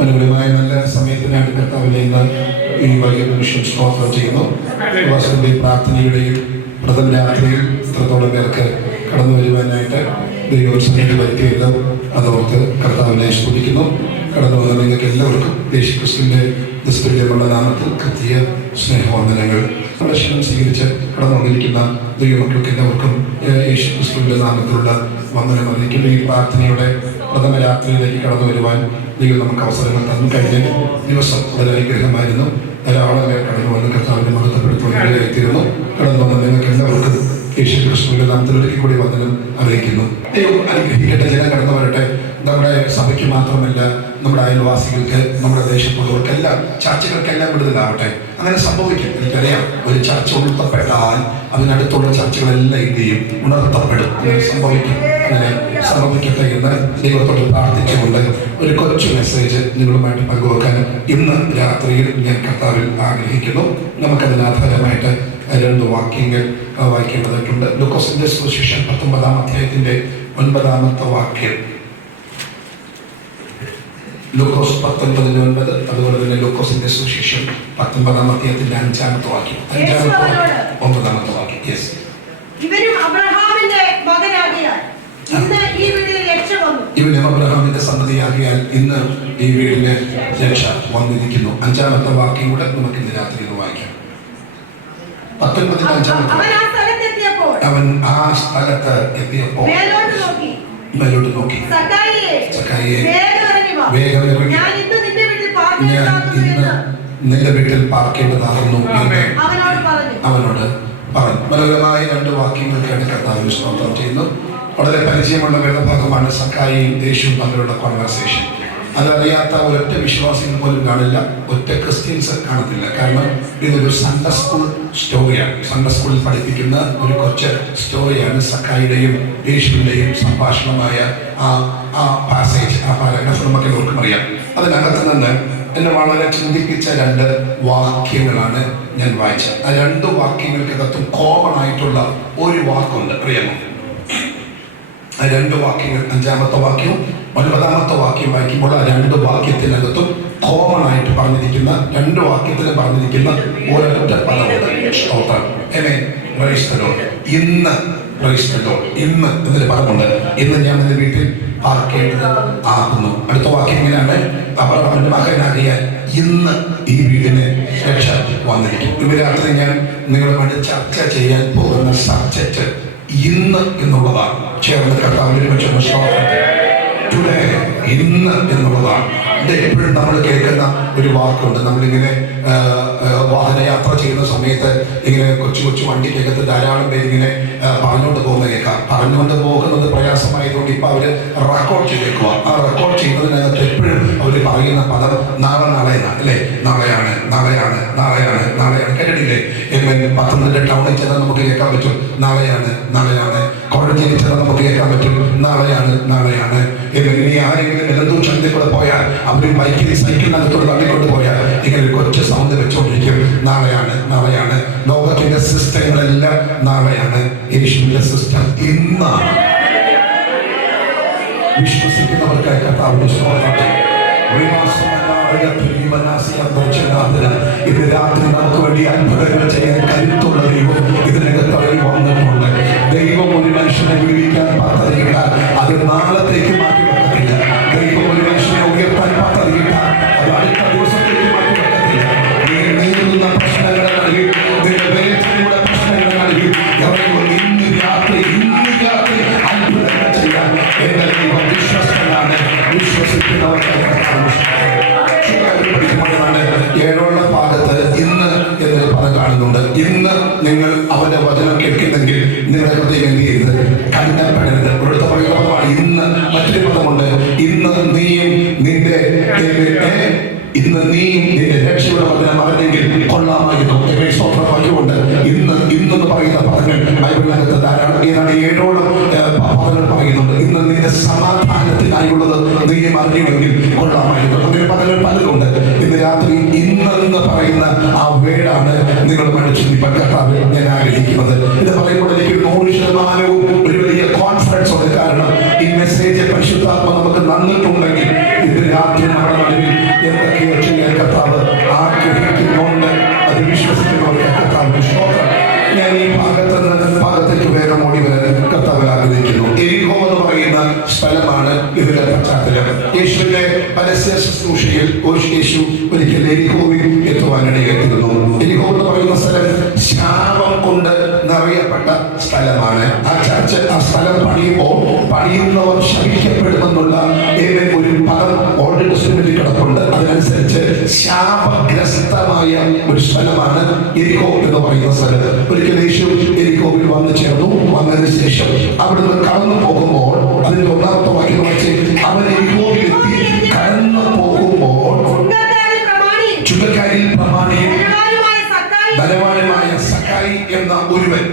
മനോഹരമായ നല്ല സമയത്തിനായിട്ട് കർത്താവിനെ ഇന്ന് ഈ വലിയ നിമിഷം സ്തോത്രം ചെയ്യുന്നു. വാസന്റെ പ്രാർത്ഥനയുടെയും പ്രഥമ രാത്രിയിൽ ഇത്രത്തോളം പേർക്ക് കടന്നു വരുവാനായിട്ട് ദൈവോത്സവത്തിൽ വരുത്തിയല്ലോ. അതോർത്ത് കർത്താവിനെ സ്തുതിക്കുന്നു. കടന്നു വന്ന നിങ്ങൾക്ക് എല്ലാവർക്കും യേശു ക്രിസ്തുവിന്റെ നിസ്തുല്യമുള്ള നാമത്തിൽ കൃത്യ സ്നേഹവന്ദനങ്ങൾ. ദർശനം സ്വീകരിച്ച് കടന്നുകൊണ്ടിരിക്കുന്ന ദൈവമക്കൾക്ക് എല്ലാവർക്കും യേശു ക്രിസ്തുവിന്റെ നാമത്തിലുള്ള വന്ദനം അറിയിക്കുന്നു. ഈ പ്രാർത്ഥനയുടെ പ്രഥമ രാത്രിയിലേക്ക് കടന്നു വരുവാൻ ദൈവം നമുക്ക് അവസരങ്ങൾ തന്നു. കഴിഞ്ഞ ദിവസം വളരെ അനുഗ്രഹമായിരുന്നു. ധാരാളം പേർ കടന്നു വന്ന് കർത്താവിനെ മഹത്വപ്പെടുത്തുവാൻ കടന്നു വന്ന നിങ്ങൾക്ക് എല്ലാവർക്കും യേശു ക്രിസ്തുവിന്റെ നാമത്തിൽ ഒരിക്കൽ കൂടി വന്ദനം അറിയിക്കുന്നു. ദൈവം അനുഗ്രഹിക്കട്ടെ. ജനം കടന്നു വരട്ടെ. നമ്മുടെ സഭയ്ക്ക് മാത്രമല്ല, നമ്മുടെ അയൽവാസികൾക്ക്, നമ്മുടെ ദേശത്തുള്ളവർക്കെല്ലാം, ചർച്ചകൾക്കെല്ലാം വിടുതലാവട്ടെ. അങ്ങനെ സംഭവിക്കും. എനിക്കറിയാം, ഒരു ചർച്ച ഉണർത്തപ്പെട്ടാൽ അതിനടുത്തുള്ള ചർച്ചകളെല്ലാം എന്ത് ചെയ്യും? ഉണർത്തപ്പെടും. അങ്ങനെ സംഭവിക്കും. അങ്ങനെ സംഭവിക്കട്ടെ എന്ന് ദൈവത്തോട് പ്രാർത്ഥിച്ചുകൊണ്ട് ഒരു കൊച്ചു മെസ്സേജ് നിങ്ങളുമായിട്ട് പങ്കുവെക്കാൻ ഇന്ന് രാത്രിയിൽ ഞാൻ കർത്താവിൽ ആഗ്രഹിക്കുന്നു. നമുക്കതിനാധാരമായിട്ട് 2 വാക്യങ്ങൾ വായിക്കേണ്ടതായിട്ടുണ്ട്. ലൂക്കോസിന്റെ സുവിശേഷം 19-ാം അധ്യായത്തിന്റെ 9-ാമത്തെ വാക്യം. ലൂക്കോസ് 19:9. അതുപോലെ തന്നെ ലൂക്കോസിന്റെ സുവിശേഷം 19-ാം അധ്യായത്തിന്റെ 5-ാമത്തെ വാക്യം. 9-ാമത്തെ വാക്യം. യെസ്. ഇവനും അബ്രഹാമിന്റെ മകനാകിയാൽ ഇന്ന് ഈ വീടിന് രക്ഷ വന്നു. ഇവനും അബ്രഹാമിന്റെ സന്തതിയാകിയാൽ ഇന്ന് ഈ വീടിന് രക്ഷ വന്നിരിക്കുന്നു. 5-ാമത്തെ വാക്യം കൂടെ നമുക്ക് ഇന്ന് രാത്രി വായിക്കാം. 19-ാമത്തെ അവൻ ആ സ്ഥലത്ത് എത്തിയപ്പോൾ മേലോട്ട് നോക്കി സക്കായിയെ വേഗം ഇറങ്ങി, ഞാൻ ഇന്ന് നിന്റെ വീട്ടിൽ പാർക്കേണ്ടതാകുന്നു എന്ന് അവനോട് പറഞ്ഞു. മനോഹരമായ 2 വാക്യങ്ങൾക്കാണ് കർത്താവിന് സ്തോത്രം ചെയ്യുന്നു. വളരെ പരിചയമുള്ള വേദഭാഗമാണ് സക്കായിയും യേശുവും തമ്മിലുള്ള കോൺവെർസേഷൻ. അതറിയാത്ത ഒരൊറ്റ വിശ്വാസികൾ പോലും കാണില്ല, ഒറ്റ ക്രിസ്ത്യൻസ് കാണത്തില്ല. കാരണം ഇതൊരു സൺഡേ സ്കൂൾ സ്റ്റോറിയാണ്. സൺഡേ സ്കൂളിൽ പഠിപ്പിക്കുന്ന ഒരു കൊച്ചു സ്റ്റോറിയാണ്. സക്കായിയുടെയും യേശുവിൻ്റെയും സംഭാഷണമായ ആ പാസേജ്, ആ പാരഗ്രാഫ് നമുക്ക് എല്ലാവർക്കും അറിയാം. അതിനകത്ത് നിന്ന് എന്നെ വളരെ ചിന്തിപ്പിച്ച 2 വാക്യങ്ങളാണ് ഞാൻ വായിച്ചത്. ആ 2 വാക്യങ്ങൾക്കകത്തും കോമൺ ആയിട്ടുള്ള ഒരു വാക്കുണ്ട്. അറിയാമോ? ആ 2 വാക്യങ്ങൾ, 5-ാമത്തെ വാക്യവും 9-ാമത്തെ വാക്യം വായിക്കുമ്പോൾ ആ 2 വാക്യത്തിനകത്തും കോമൺ ആയിട്ട് പറഞ്ഞിരിക്കുന്ന 2 വാക്യത്തിന് പറഞ്ഞിരിക്കുന്ന ഒരൊറ്റ പദമുണ്ട്. സ്തോത്രം. ഇന്ന് ഇന്ന് എന്നൊരു പദമുണ്ട്. ഇന്ന് ഞാൻ നിന്റെ വീട്ടിൽ പാർക്കേണ്ടത് ആകുന്നു. അടുത്ത വാക്യം ഇങ്ങനെയാണ്, അബ്രഹാമിന്റെ മകനാകിയാൽ ഇന്ന് ഈ വീടിന് രക്ഷ വന്നിരിക്കും. ഇന്ന് രാത്രി ഞാൻ നിങ്ങളുമായിട്ട് ചർച്ച ചെയ്യാൻ പോകുന്ന സബ്ജക്റ്റ് ഇന്ന് എന്നുള്ളതാണ്. ചേർന്ന് കർത്താവിനെ ഇന്ന് എന്നുള്ളതാണ്. ഇത് എപ്പോഴും നമ്മൾ കേൾക്കുന്ന ഒരു വാക്കുണ്ട്. നമ്മളിങ്ങനെ വാഹനയാത്ര ചെയ്യുന്ന സമയത്ത് ഇങ്ങനെ കൊച്ചു കൊച്ചു വണ്ടിക്കകത്ത് ധാരാളം പേര് ഇങ്ങനെ പറഞ്ഞുകൊണ്ട് പോകുന്ന കേൾക്കാം. പറഞ്ഞുകൊണ്ട് പോകുന്നത് പ്രയാസമായതുകൊണ്ട് ഇപ്പൊ അവര് റെക്കോർഡ് ചെയ്തേക്കുക. ആ റെക്കോർഡ് ചെയ്യുന്നതിനകത്ത് എപ്പോഴും അവർ പറയുന്ന പദം നാളെ അല്ലേ? നാളെയാണ് കേട്ടിട്ടില്ലേ? പത്തനംതിട്ട ടൗണിൽ ചെന്നാൽ നമുക്ക് കേൾക്കാൻ പറ്റും നാളെയാണ്. കോഴഞ്ചേരി ചെന്നാൽ നമുക്ക് കേൾക്കാൻ പറ്റും നാളെയാണ്. ഇനി ആരെങ്കിലും എന്തോ ചന്തയിൽ കൂടെ പോയാൽ അവരും ബൈക്കിൽ സൈക്കിളിനകത്തോട് തള്ളിക്കൊണ്ട് പോയാൽ ഇങ്ങനെ ഒരു കൊച്ചു സൗണ്ട് വെച്ചോണ്ടിരിക്കും, നാളെയാണ്. ലോകത്തിന്റെ സിസ്റ്റങ്ങളെല്ലാം നാളെയാണ്. യേശുവിന്റെ സിസ്റ്റം ഇന്നാണ്. വിശ്വസിക്കുന്നവർക്കായി കർത്താവിന്റെ സ്തോത്രം. ഇത് രാത്രി നമുക്ക് വേണ്ടി അത്ഭുതങ്ങൾ ചെയ്യാൻ കരുത്തുള്ള ദൈവം ഇതിനകത്ത് വന്നിട്ടുണ്ട്. ദൈവം ഒരു മനുഷ്യനെ വിടുവിക്കാൻ പദ്ധതിയിട്ടാൽ അത് നാളത്തേക്ക് മാറ്റി വെക്കത്തില്ല. ദൈവം ഒരു മനുഷ്യനെ ഉയർത്താൻ പദ്ധതിയിട്ടാൽ അത് അടുത്ത ദിവസത്തേക്ക് മാറ്റി വെക്കത്തില്ല. നീങ്ങുന്ന പ്രശ്നങ്ങൾ നൽകി, നിന്റെ വേദനയുടെ പ്രശ്നങ്ങൾ നൽകി ഇന്ന് രാത്രി അത്ഭുതങ്ങൾ ചെയ്യാൻ എന്റെ ദൈവം വിശ്വസ്തനാണ്. വിശ്വസിക്കുന്നവർക്ക് 7-ാം ഭാഗത്ത് ഇന്ന് എന്നൊരു പദം കാണുന്നുണ്ട്. ഇന്ന് നിങ്ങൾ അവന്റെ വചനം കേൾക്കുന്നെങ്കിൽ നിങ്ങളുടെ ഹൃദയം എന്ത് ചെയ്യരുത്? കഠിനപ്പെടരുത്. ഇവിടുത്തെ പറയുന്ന പദമാണ് ഇന്ന്. മറ്റൊരു പദമുണ്ട്, ഇന്ന് നീയും നിന്റെ രക്ഷയുടെ വചനം അറിഞ്ഞെങ്കിൽ കൊള്ളാമായിരുന്നു. വാക്യമുണ്ട്. ഇന്നെന്ന് പറയുന്ന പദങ്ങൾ ബൈബിളിനകത്ത് ധാരാളം. ഏതാണ് 7ഓളം പദങ്ങൾ പറയുന്നുണ്ട്. ഇന്ന് നിന്റെ സമാധാനത്തിനായുള്ളത് നീയും അറിഞ്ഞുവെങ്കിൽ കൊള്ളാമായിരുന്നു. അങ്ങനെ പദങ്ങൾ പലതുണ്ട്. ഇന്ന് രാത്രി ഇന്നെന്ന് പറയുന്ന ആ വേടാണ് നിങ്ങൾ ചിന്തിപ്പാൻ കർത്താവ് ഞാൻ ആഗ്രഹിക്കുന്നത്. ഇത് പറയുമ്പോൾ എനിക്ക് 100% ഒരു വലിയ കോൺഫിഡൻസ് ഉണ്ട്. കാരണം ഈ മെസ്സേജ് പരിശുദ്ധാത്മ നമുക്ക് തന്നിട്ടുണ്ടെങ്കിൽ ഇന്ന് രാത്രി നമ്മുടെ നടുവിൽ കർത്താവ് ആഗ്രഹിക്കുന്നുണ്ട്. അത് വിശ്വസിക്കുന്നവർക്ക് കർത്താവിന് സ്തോത്രം. ഞാൻ ഈ ഭാഗത്തേക്ക് വേഗം ഓടി വരാൻ കർത്താവ് ആഗ്രഹിക്കുന്നു. എരിഹോ എന്ന് പറയുന്ന സ്ഥലമാണ് ഇതിന്റെ പശ്ചാത്തലം. യേശുവിന്റെ പരസ്യ ശുശ്രൂഷയിൽ യേശു ഒരിക്കൽ എരിഹോവിൽ എത്തുവാനിടയായിരുന്നു. എരിഹോ എന്ന് പറയുന്ന സ്ഥലം ശാപം കൊണ്ട് നിറയപ്പെട്ട സ്ഥലമാണ്. ആ സ്ഥലം പണിയുന്നവർ ശപിക്കപ്പെടുമെന്നുള്ള ഒരു പദം ഓൾഡ് ടെസ്റ്റ്മെന്റിൽ കിടപ്പുണ്ട്. അതിനനുസരിച്ച് ശാപഗ്രസ്തമായ ഒരു സ്ഥലമാണ് എരിഹോ എന്ന് പറയുന്ന സ്ഥലം. ഒരിക്കൽ യേശു എരിഹോവിൽ വന്നു ചേർന്നു. വന്നതിന് ശേഷം അവിടുന്ന് കടന്നു പോകുമ്പോൾ അതിന്റെ 1-ാമത്തെ വാക്യം വെച്ച് അവൻ എരിഹോവിലെത്തി കടന്നു പോകുമ്പോൾ ചുങ്കക്കാരിൽ പ്രമാണിയും ബലവാനുമായ സക്കായി എന്ന ഒരുവൻ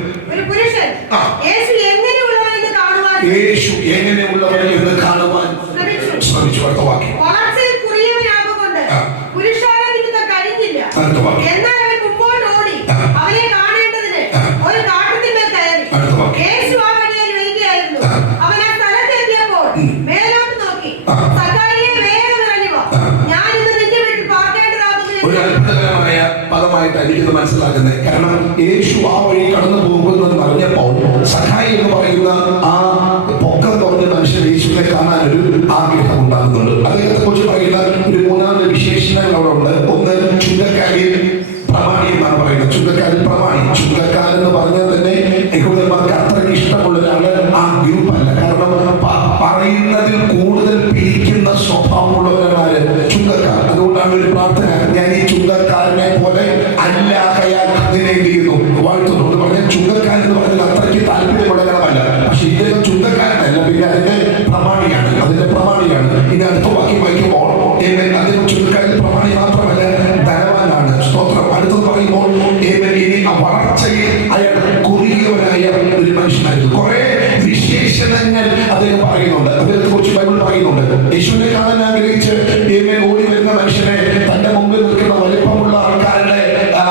യേശു എങ്ങനെയുള്ളവൻ എന്ന് കാണുവാൻ ശ്രമിച്ചു. അടുത്ത വാക്യം ഒരു അത്ഭുതകരമായ പദമായിട്ട് എനിക്കിത് മനസ്സിലാക്കുന്നത്. കാരണം യേശു ആ വഴി കടന്നു പോകുമെന്ന് പറഞ്ഞപ്പോൾ സഖായി എന്ന് പറയുന്ന ആ പൊക്കം കുറഞ്ഞ മനുഷ്യൻ യേശുവിനെ കാണാൻ ഒരു ആഗ്രഹം ഉണ്ടാകുന്നുണ്ട്. അദ്ദേഹത്തെ കുറിച്ച് പറയുന്ന ഒരു 3 വിശേഷണങ്ങൾ അവിടെ ഉണ്ട്. ഒന്ന്, ചുങ്കക്കാരിൽ പ്രമാണി എന്നാണ് പറയുന്നത്. ചുങ്കക്കാരിൽ പ്രമാണി. ചുങ്കക്കാരൻ എന്ന് പറഞ്ഞാൽ തന്നെ യഹൂദന്മാർക്ക് അത്രയ്ക്ക് ഇഷ്ടമുള്ള ഒരാള് ആ ഗ്രൂപ്പ് അല്ല. കാരണം പറയുന്നതിൽ കൂടുതൽ പിരിക്കുന്ന സ്വഭാവമുള്ളവരാണ് ചുങ്കക്കാർ. അതുകൊണ്ടാണ് ഒരു പ്രാർത്ഥന, ഞാൻ ഈ ചുങ്കക്കാരനെ പോലെ അല്ലാഹയാൽ അതിനെ എന്ത് ചെയ്യുന്നു, വാഴ്ത്തുന്നു. എന്ന് പറഞ്ഞാൽ ചുങ്കക്കാരൻ എന്ന് പറഞ്ഞാൽ അത്രയ്ക്ക് താല്പര്യമുള്ളവരല്ല. പക്ഷെ ഇദ്ദേഹം ചുങ്കക്കാരനല്ല, പിന്നെ അതിന്റെ പ്രമാണിയാണ്. ഇനി അടുത്ത വാക്യം വായിക്കുമ്പോൾ അദ്ദേഹം ചുങ്കക്കാരിൽ പ്രമാണി മാത്രമല്ല, ധനവാനാണ്. സ്തോത്രം. അടുത്തത് പറയുമ്പോൾ ഇനി ആ വളർച്ചയിൽ അയാൾ കുറുകിയവനായ ഒരു മനുഷ്യനായിരുന്നു. കുറെ വിശേഷണങ്ങൾ അദ്ദേഹം പറയുന്നുണ്ട്. അദ്ദേഹത്തെ കുറിച്ച് ബൈബിൾ പറയുന്നുണ്ട്. യേശുവിനെ കാണാൻ ആഗ്രഹിച്ച് ഓടി വരുന്ന മനുഷ്യനെ തന്റെ മുമ്പിൽ നിൽക്കുന്ന വലിപ്പമുള്ള ആൾക്കാരുടെ ആ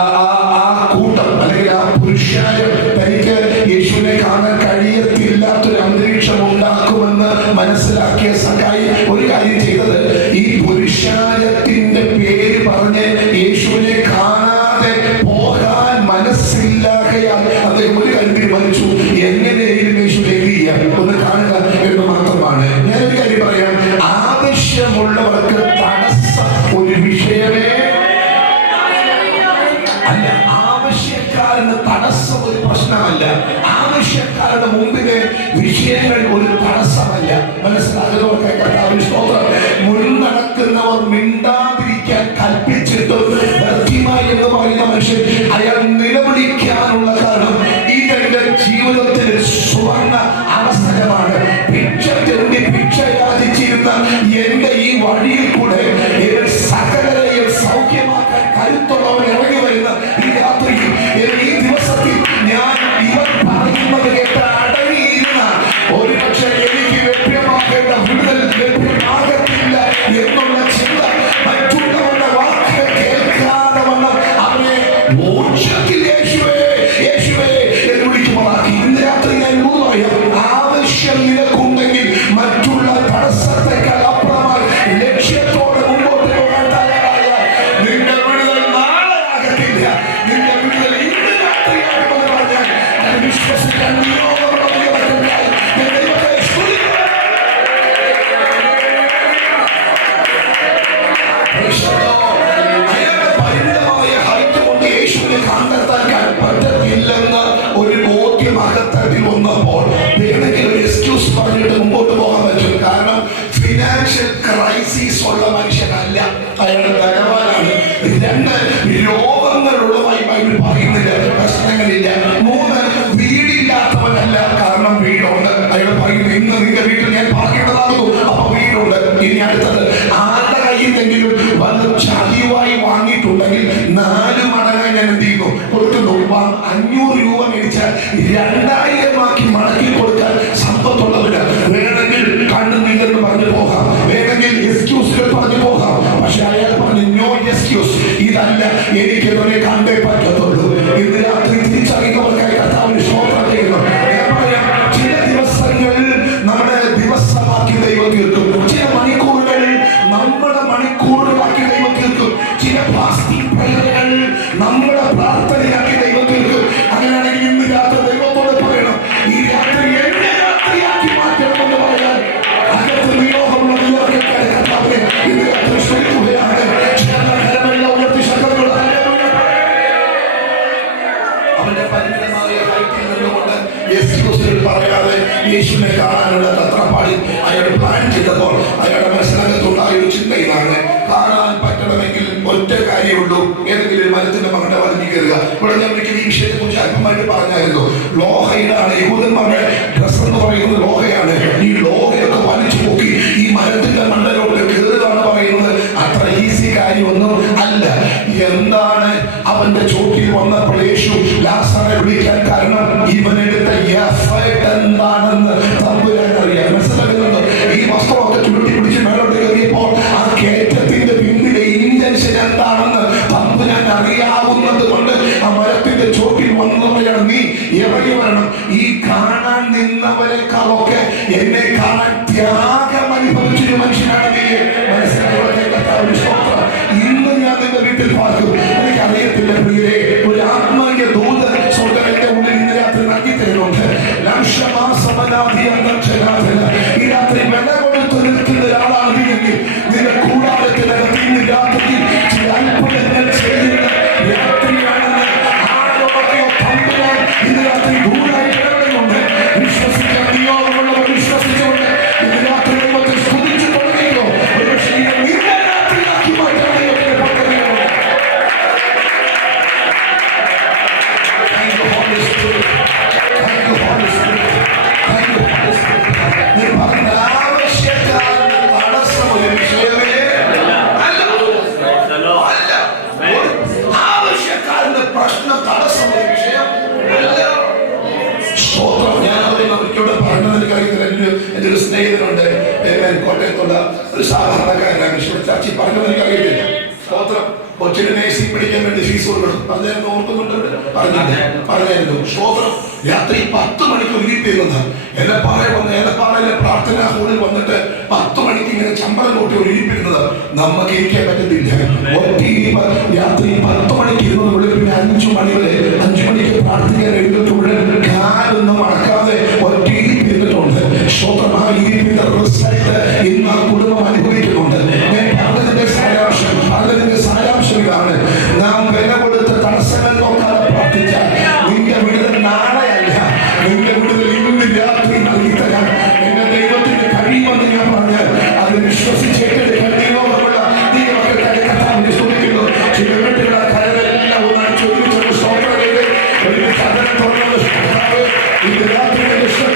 കൂട്ടം അല്ലെങ്കിൽ ആ പുരുഷാരം തനിക്ക് യേശുവിനെ കാണാൻ കഴിയത്തില്ലാത്തൊരു അന്തരീക്ഷം ഉണ്ടാക്കുമെന്ന് മനസ്സിലാക്കിയ സഖായി ഒരു കാര്യം ചെയ്തത്, ഈ പുരുഷാരത്തിന്റെ പേര് പറഞ്ഞ് യേശുവിനെ കാണാതെ പോകാൻ മനസ്സില്ലാകയാൽ അദ്ദേഹം ഒരു കാര്യം തീരുമാനിച്ചു, എങ്ങനെയും യേശുവിനെ ഒന്ന് കാണുക എന്ന് മാത്രമാണ്. ഞാനൊരു കാര്യം പറയാം, ആവശ്യമുള്ളവർക്ക് തടസ്സം ഒരു വിഷയമേ അല്ല. ആവശ്യക്കാരന് തടസ്സം ഒരു പ്രശ്നമല്ല. ആവശ്യക്കാരുടെ മുമ്പിലെ വിഷയങ്ങൾ ഒരു തടസ്സമല്ല. മനസ്സിലാകുന്നവർക്ക് കർത്താവിന് സ്തോത്രം. മുൻനടക്കുന്നവർ മിണ്ടാതിരിക്കാൻ കൽപ്പിച്ചിട്ടും ബർത്തിമായി എന്ന് പറയുന്ന മനുഷ്യൻ അയാൾ നിലവിളിക്കാനുള്ള കാരണം ഇതെന്റെ ജീവിതത്തിൽ സുവർണ അവസരമാണ്. ഭിക്ഷ യാചിച്ചിരുന്ന എന്റെ ഈ വഴിയിൽ കൂടെ സകലരെയും സൗഖ്യമാക്കാൻ കരുത്തുള്ളവർ ഇറങ്ങി വരുന്ന ഈ രാത്രിയിൽ, ഈ ദിവസത്തിൽ ഞാൻ ഇവർ പറയുന്നത് കേട്ട് അടങ്ങിയിരുന്ന ഒരു പക്ഷേ എനിക്ക് ലഭ്യമാക്കേണ്ട വിടുതൽ ലഭ്യമാകത്തില്ല എന്നുള്ള ചിന്ത മറ്റുള്ളവരുടെ വാക്കുകൾ കേൾക്കാതെ വന്ന അവനെ മോക്ഷത്തിൽ യേശുവേ എന്ന് വിളിക്കുമാറാക്കി. ഇന്ന് രാത്രി ഞാൻ പറയാം, ആവശ്യം നിനക്കുണ്ടെങ്കിൽ മറ്റുള്ള തടസ്സത്തെക്കാൾ അപ്പുറമായി ലക്ഷ്യത്തോടെ മുമ്പോട്ട് പോകാൻ തയ്യാറായാൽ നിന്റെ വിടുതൽ നാളെ ആകത്തില്ല. നിന്റെ വിടുതൽ ഇന്ന് രാത്രിയാകുമെന്ന് പറഞ്ഞാൽ ഞാൻ വിശ്വസിക്കാൻ പറ്റത്തില്ലെന്ന് ഒരു ബോധ്യമാകത്തിൽ വന്നപ്പോൾ ഏതെങ്കിലും ഒരു എക്സ്ക്യൂസ് പറഞ്ഞിട്ട് മുമ്പോട്ട് പോകാൻ പറ്റും. കാരണം ഫിനാൻഷ്യൽ ക്രൈസിസ് ഉള്ള മനുഷ്യനല്ല, അയാൾ ധനവാനാണ്. 2, രോഗങ്ങളുള്ളതായി ബൈബിൾ പറയുന്നില്ല, പ്രശ്നങ്ങളില്ല. 3, വീടില്ലാത്തവനല്ല, കാരണം വീടുണ്ട്. അയാൾ പറയുന്നു, ഇന്ന് നിന്റെ വീട്ടിൽ ഞാൻ പാർക്കേണ്ടതാകുന്നു, അപ്പൊ വീടുണ്ട്. ഇനി അടുത്തത്, ആരുടെ കയ്യിലെങ്കിലും വന്ന് ചതിവായി വാങ്ങിയിട്ടുണ്ടെങ്കിൽ 4 മടങ്ങായി ഞാൻ എന്ത് ചെയ്യുന്നു, കൊടുക്കുന്നു. 500 രൂപ മേടിച്ചാൽ 2000 ആക്കി മടക്കി കൊടുക്കാൻ സമ്പത്തുള്ളവര് വേണമെങ്കിൽ കണ്ണുനീരെന്ന് പറഞ്ഞു പോകാം, വേണമെങ്കിൽ എക്സ്ക്യൂസുകൾ പറഞ്ഞു പോകാം. പക്ഷെ അയാൾ പറഞ്ഞു, നോ എക്സ്ക്യൂസ്, ഇതല്ല എനിക്ക് ഇവരെ കണ്ടേ പറ്റത്തുള്ളൂ. ഇന്ന് രാത്രി തിരിച്ചറിയുന്നവർക്കായി കർത്താവിന് സ്തോത്രം ചെയ്യുന്നു. ഞാൻ പറയാം, ചില ദിവസങ്ങൾ നമ്മുടെ ദിവസമാക്കി ദൈവം തീർക്കും. ചില മണിക്കൂറുകൾ നമ്മുടെ മണിക്കൂറുകളാക്കി ദൈവം തീർക്കും. ചില കാണാൻ പറ്റണമെങ്കിൽ ഒറ്റ കാര്യമുള്ളൂ, ഏതെങ്കിലും മരത്തിന്റെ മകന്റെ വലിഞ്ഞു കയറുക. ഇവിടെ ഞാൻ ഒരിക്കലും ഈ വിഷയത്തെ കുറിച്ച് അല്പമായിട്ട് പറഞ്ഞായിരുന്നു. ലോഹയിലാണ് യഹൂദന്മാരുടെ ഡ്രസ് എന്ന് പറയുന്നത്, ലോഹയാണ്. ഈ ലോഹയൊക്കെ വലിച്ചു പോക്കി ഈ മരത്തിന്റെ മണ്ടലോട്ട് കയറുകയാണ് പറയുന്നത്. അത്ര ഈസി കാര്യമൊന്നും അല്ല. എന്താണ് അവന്റെ ചോട്ടിൽ വന്നപ്പോൾ യേശു ലാസറെ വിളിക്കാൻ കാരണം? ഇവനെടുത്ത എഫർട്ട് എന്താണെന്ന് തമ്പുരാൻ അറിയാം. മനസ്സിലാകുന്നുണ്ട്? ഈ വസ്ത്രമൊക്കെ ചുരുട്ടി പിടിച്ച് മേലോട്ട് കയറിയപ്പോൾ ആ കയറ്റത്തിന്റെ പിന്നിലെ ഇന്റൻഷൻ എന്താണെന്ന് തമ്പുരാൻ അറിയാവുന്നത് കൊണ്ട് ആ മരത്തിന്റെ ചോട്ടിൽ വന്നു പറയാണ്, നീ ഇറങ്ങി വരണം. ഈ കാണാൻ നിന്നവരെക്കാളൊക്കെ എന്നെ കാണാൻ ത്യാഗം അനുഭവിച്ചൊരു മനുഷ്യനാണ് നീ. ഇന്ന് ഞാൻ നിന്റെ വീട്ടിൽ പാർക്കും. എനിക്ക് അറിയത്തില്ല പ്രിയരെ, ഒരു ആത്മീയ ദൂത സ്വർഗ്ഗത്തിന്റെ ഉള്ളിൽ ഇന്ന് രാത്രി നൽകി തരുന്നുണ്ട്. ഈ രാത്രി വില കൊടുത്ത് നിൽക്കുന്ന ഒരാളാണ് നീയെങ്കിൽ നിന്റെ കൂടാരത്തിനകത്ത് ഇന്ന് രാത്രി ചില അത്ഭുതങ്ങൾ ചെയ്യുന്ന രാത്രിയാണെന്ന് ആരോഗ്യ തമ്പുരാൻ ഇന്ന് രാത്രി ദൂരായി ഇടപെടുന്നുണ്ട്. വിശ്വസിക്കാൻ നിയോഗമുള്ളവർ വിശ്വസിച്ചുകൊണ്ട് ഇന്ന് രാത്രി ദൈവത്തെ സ്തുതിച്ചു തുടങ്ങിയോ? ഒരുപക്ഷേ നിന്നെ രാത്രിയാക്കി മാറ്റാൻ ദൈവത്തിന്റെ പദ്ധതികളുണ്ട്. Thank you, Holy Spirit. Thank you, Holy Spirit. Thank you, Holy Spirit. നീ പറഞ്ഞ ആവശ്യക്കാരന് തടസ്സം ഒരു വിഷയമേ അല്ല. ആവശ്യക്കാരന്റെ പ്രശ്നം തടസ്സം ഒരു വിഷയം അല്ല. സ്തോത്രം. ഞാൻ അവരോട് പറഞ്ഞത് എനിക്കറിയത്തില്ല. എൻ്റെ ഒരു സ്നേഹിതനുണ്ട്, കോട്ടയത്തുള്ള ഒരു സാധാരണക്കാരനാണ്. ചർച്ചി പറഞ്ഞത് എനിക്കറിയത്തില്ല. സ്തോത്രം. കൊച്ചിന് നേഴ്സി പഠിക്കാൻ വേണ്ടി ഫീസ് കൊടുക്കണം. പറഞ്ഞായിരുന്നു, ഓർക്കുന്നുണ്ട്? പറഞ്ഞായിരുന്നു. സ്തോത്രം. രാത്രി 10 മണിക്ക് വിരിപ്പിരുന്നത് എലപ്പാറയിൽ വന്ന് ഏലപ്പാറയിലെ പ്രാർത്ഥനാ ഹാളിൽ വന്നിട്ട് 10 മണിക്ക് ഇങ്ങനെ ചമ്പലം കൂട്ടി ഒരു ഇരിപ്പിരുന്നത് നമുക്ക് ഇരിക്കാൻ പറ്റത്തില്ല. രാത്രി 10 മണിക്ക് ഇരുന്നത് വെളുപ്പിന് 5 മണി വരെ 5 മണിക്ക് പ്രാർത്ഥിക്കാൻ എഴുന്നേറ്റുള്ള കാലൊന്നും മടക്കാതെ ഒറ്റ ഇരിപ്പിരുന്നിട്ടുണ്ട്. സ്വന്തമായ ഇരിപ്പിന്റെ റിസൾട്ട് ഇന്ന് ആ കുടുംബം അനുഭവിക്കുന്നുണ്ട്. ഞാൻ പറഞ്ഞതിന്റെ സാരാംശം ഇതാണ്. നാം വില കൊടുത്ത തടസ്സങ്ങൾ നോക്കാതെ പ്രാർത്ഥിച്ചാൽ നിന്റെ വിടുതൽ നാളെയല്ല, നിന്റെ വിടുതൽ ഇന്ന് രാത്രി നൽകി തരാൻ എന്റെ ദൈവത്തിന് കഴിയുമെന്ന് ഞാൻ പറഞ്ഞാൽ അത് വിശ്വസിച്ചേറ്റെടുക്കാൻ നിയോഗമുള്ള ദൈവമക്കളെ കർത്താവിനെ സ്തുതിക്കുന്നു. ചില വീട്ടുകളുടെ കരകളെല്ലാം ഒന്നാണ് ചോദിച്ചത്. സ്തോത്രയുടെ ഒരു കഥ തുറന്നത് ഇന്ന് രാത്രി ശ്രദ്ധ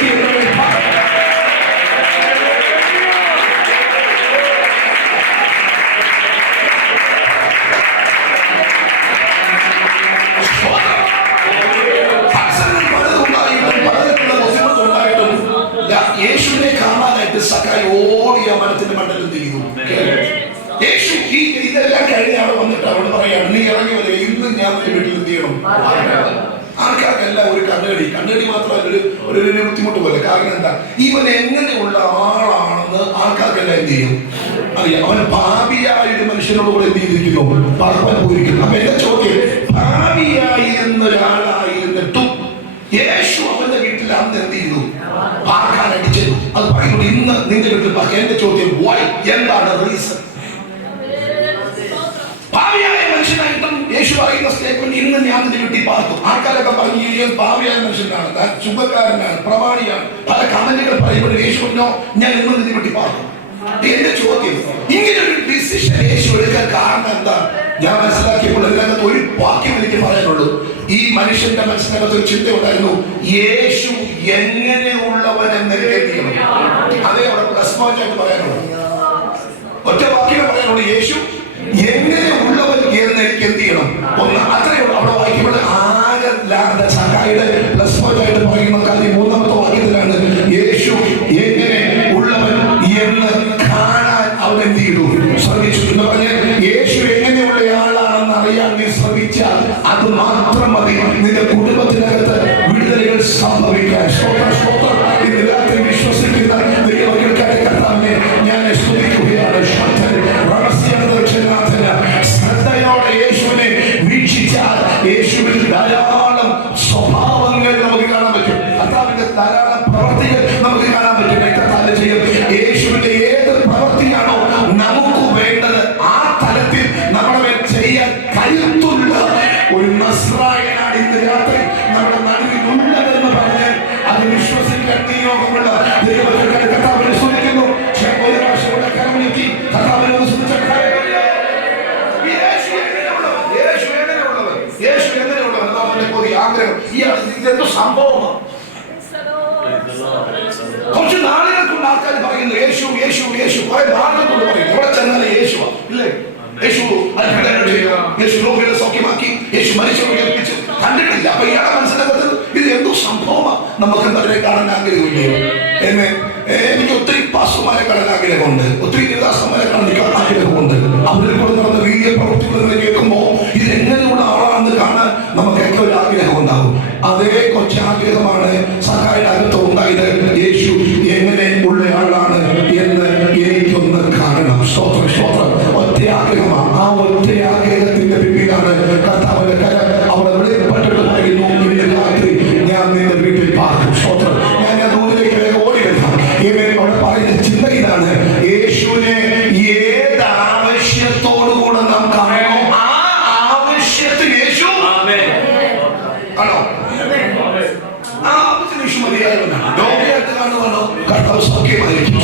യേശുവിനെ കാണാനായിട്ട് സക്കായി ഓടിയ മരത്തിന്റെ മണ്ടൽ എന്ത് ചെയ്തു? യേശു ഇതെല്ലാം കഴിഞ്ഞ അവിടെ വന്നിട്ട് അവിടെ പറയാണ്, നീ ഇറങ്ങി വരിക, ഇന്ന് ഞാൻ നിന്റെ വീട്ടിൽ എന്ത് ചെയ്യണം? ആൾക്കാർക്കെല്ലാം ഒരു കണ്ണടി മാത്രമല്ല ഒരു ബുദ്ധിമുട്ട് പോലെ. കാരണം എന്താ? ഇവൻ എങ്ങനെയുള്ള ആളാണെന്ന് ആൾക്കാർക്കെല്ലാം എന്ത് ചെയ്യും? അറിയാം. അവൻ ഭാവിയായ ഒരു മനുഷ്യനോട് കൂടെ എന്ത് ചെയ്തിരിക്കുന്നു? പറവൻ പോയിരിക്കുന്നു. അപ്പൊ എന്റെ ചോദ്യം, ഭാവിയായിരുന്ന ഒരാളായിരുന്നിട്ടും യേശു അവന്റെ വീട്ടിൽ അന്ന് എന്ത് ചെയ്തു? പാർക്കാൻ അടിച്ചത്. അത് പറയുന്നത് ഇന്ന് നിന്റെ വീട്ടിൽ പാർക്കാൻ. എന്റെ ചോദ്യം, വൈ? എന്താണ് റീസൺ? ഭാവിയായ മനുഷ്യനായിട്ടും യേശു പറയുന്ന സ്റ്റേറ്റ്മെന്റ് ഇന്ന് ഞാൻ നിന്റെ വീട്ടിൽ പാർക്കും. ആൾക്കാരൊക്കെ പറഞ്ഞു ഭാവിയായ മനുഷ്യനാണ്, താൻ ശുഭക്കാരനാണ്, പ്രമാണിയാണ്, പല കമന്റുകൾ പറയുമ്പോൾ യേശുവിനോ ഞാൻ ഇന്ന് നിന്റെ വീട്ടിൽ പാർക്കും. എന്റെ ചോദ്യം, ഇങ്ങനെ ഒരു ഡിസിഷൻ യേശു എടുക്കാൻ കാരണം എന്താ? ഞാൻ മനസ്സിലാക്കിയപ്പോൾ അതിനകത്ത് ഒരു വാക്യം എനിക്ക് പറയാനുള്ളൂ. ഈ മനുഷ്യന്റെ മനസ്സിനകത്ത് ഒരു ചിന്ത ഉണ്ടായിരുന്നു, യേശു എങ്ങനെയുള്ളവനെന്ന് എന്ത് ചെയ്യണം? അതേ അവിടെ പ്ലസ് പോയിന്റ് ആയിട്ട് പറയാനുള്ളൂ. ഒറ്റ വാക്യം പറയാനുള്ളൂ, യേശു എങ്ങനെയുള്ളവൻ എന്ന് എനിക്ക് എന്ത് ചെയ്യണം? ഒന്ന് അത്രയുള്ള അവിടെ വായിക്കുമ്പോൾ ആകെ സക്കായിയുടെ പ്ലസ് പോയിന്റ് ആയിട്ട് പറയുന്ന കാര്യം 3ാമത്തെ വാക്യത്തിലാണ്. യേശു എങ്ങനെ ഉള്ളവൻ എന്ന് കാണാൻ അവൻ എന്ത് ചെയ്തു? ശ്രമിച്ചു എന്ന് പറഞ്ഞാൽ യേശു എങ്ങനെയുള്ള ആളാണെന്ന് അറിയാൻ നീ ശ്രമിച്ചാൽ അത് മാത്രം മതി നിന്റെ കുടുംബത്തിനകത്ത് വിടുതലുകൾ സംഭവിക്കാൻ. ഇന്ന് രാത്രി വിശ്വസിക്കുന്ന ദൈവമക്കൾക്കായി കർത്താവിനെ ഞാൻ ആഗ്രഹം. ഇതെന്തോ സംഭവമാണ്. കുറച്ച് നാളുകൾ കൊണ്ട് ആൾക്കാർ പറയുന്നു യേശു യേശു യേശു, കുറെ നാളുകൾ കൊണ്ട് പറയുന്നു. എവിടെ ചെന്നാലും യേശുവാ, ഇല്ലേ? യേശു അത്ഭുതങ്ങൾ ചെയ്തു, യേശു രോഗികളെ സൗഖ്യമാക്കി, യേശു മനുഷ്യരെ ഉയർപ്പിച്ചു. കണ്ടിട്ടില്ല. അപ്പൊ ഇയാളെ മനസ്സിലാക്കുന്നത് ഇത് എന്തോ സംഭവമാണ്. നമുക്ക് അവരെ കാണാൻ ആഗ്രഹമില്ലേ? എനിക്ക് ഒത്തിരി പാസ്റ്റർമാരെ കാണാൻ ആഗ്രഹമുണ്ട്, ഒത്തിരി ദാസന്മാരെ കാണാൻ ആഗ്രഹമുണ്ട്. അവരിൽ കൂടെ നടന്ന വീഡിയോ പ്രവൃത്തികൾ കേൾക്കുമ്പോൾ ഇത് എങ്ങനെയുള്ള ആളാണെന്ന് കാണാൻ നമുക്കൊക്കെ ഒരു ആഗ്രഹം ഉണ്ടാവും. അതേ കൊച്ചാഗ്രഹമാണ് സഖായുടെ അകത്ത് ഉണ്ടായത്. യേശു എങ്ങനെ ഉള്ള ആളാണ് എന്ന് എനിക്കൊന്ന് കാണണം. സ്തോത്രം സ്തോത്രം. ഒറ്റ ആഗ്രഹമാണ്. ആ ഒറ്റ ആഗ്രഹത്തിന്റെ പിന്നിലാണ് കർത്താവിന്റെ കരം അവിടെ വെളിപ്പെട്ടിട്ട് പറയുന്നു, ഇന്ന് രാത്രി ഞാൻ നിന്റെ വീട്ടിൽ പാർക്കും. സ്തോത്രം. ഞാൻ ദൂരത്തേക്ക് വേഗം ഓടി വരാം. അവിടെ പറയുന്ന ചിന്ത ഇതാണ്, യേശുവിനെ ഏത് ആവശ്യത്തോടുകൂടെ നാം കാണണോ ആ ആവശ്യത്തിന് യേശു ആണോ? ആ ആവശ്യത്തിന് യേശു മതിയായവനാണ്. രോഗിയായിട്ട് കാണുവാണോ? കർത്താവ് സൗഖ്യമായിരിക്കും.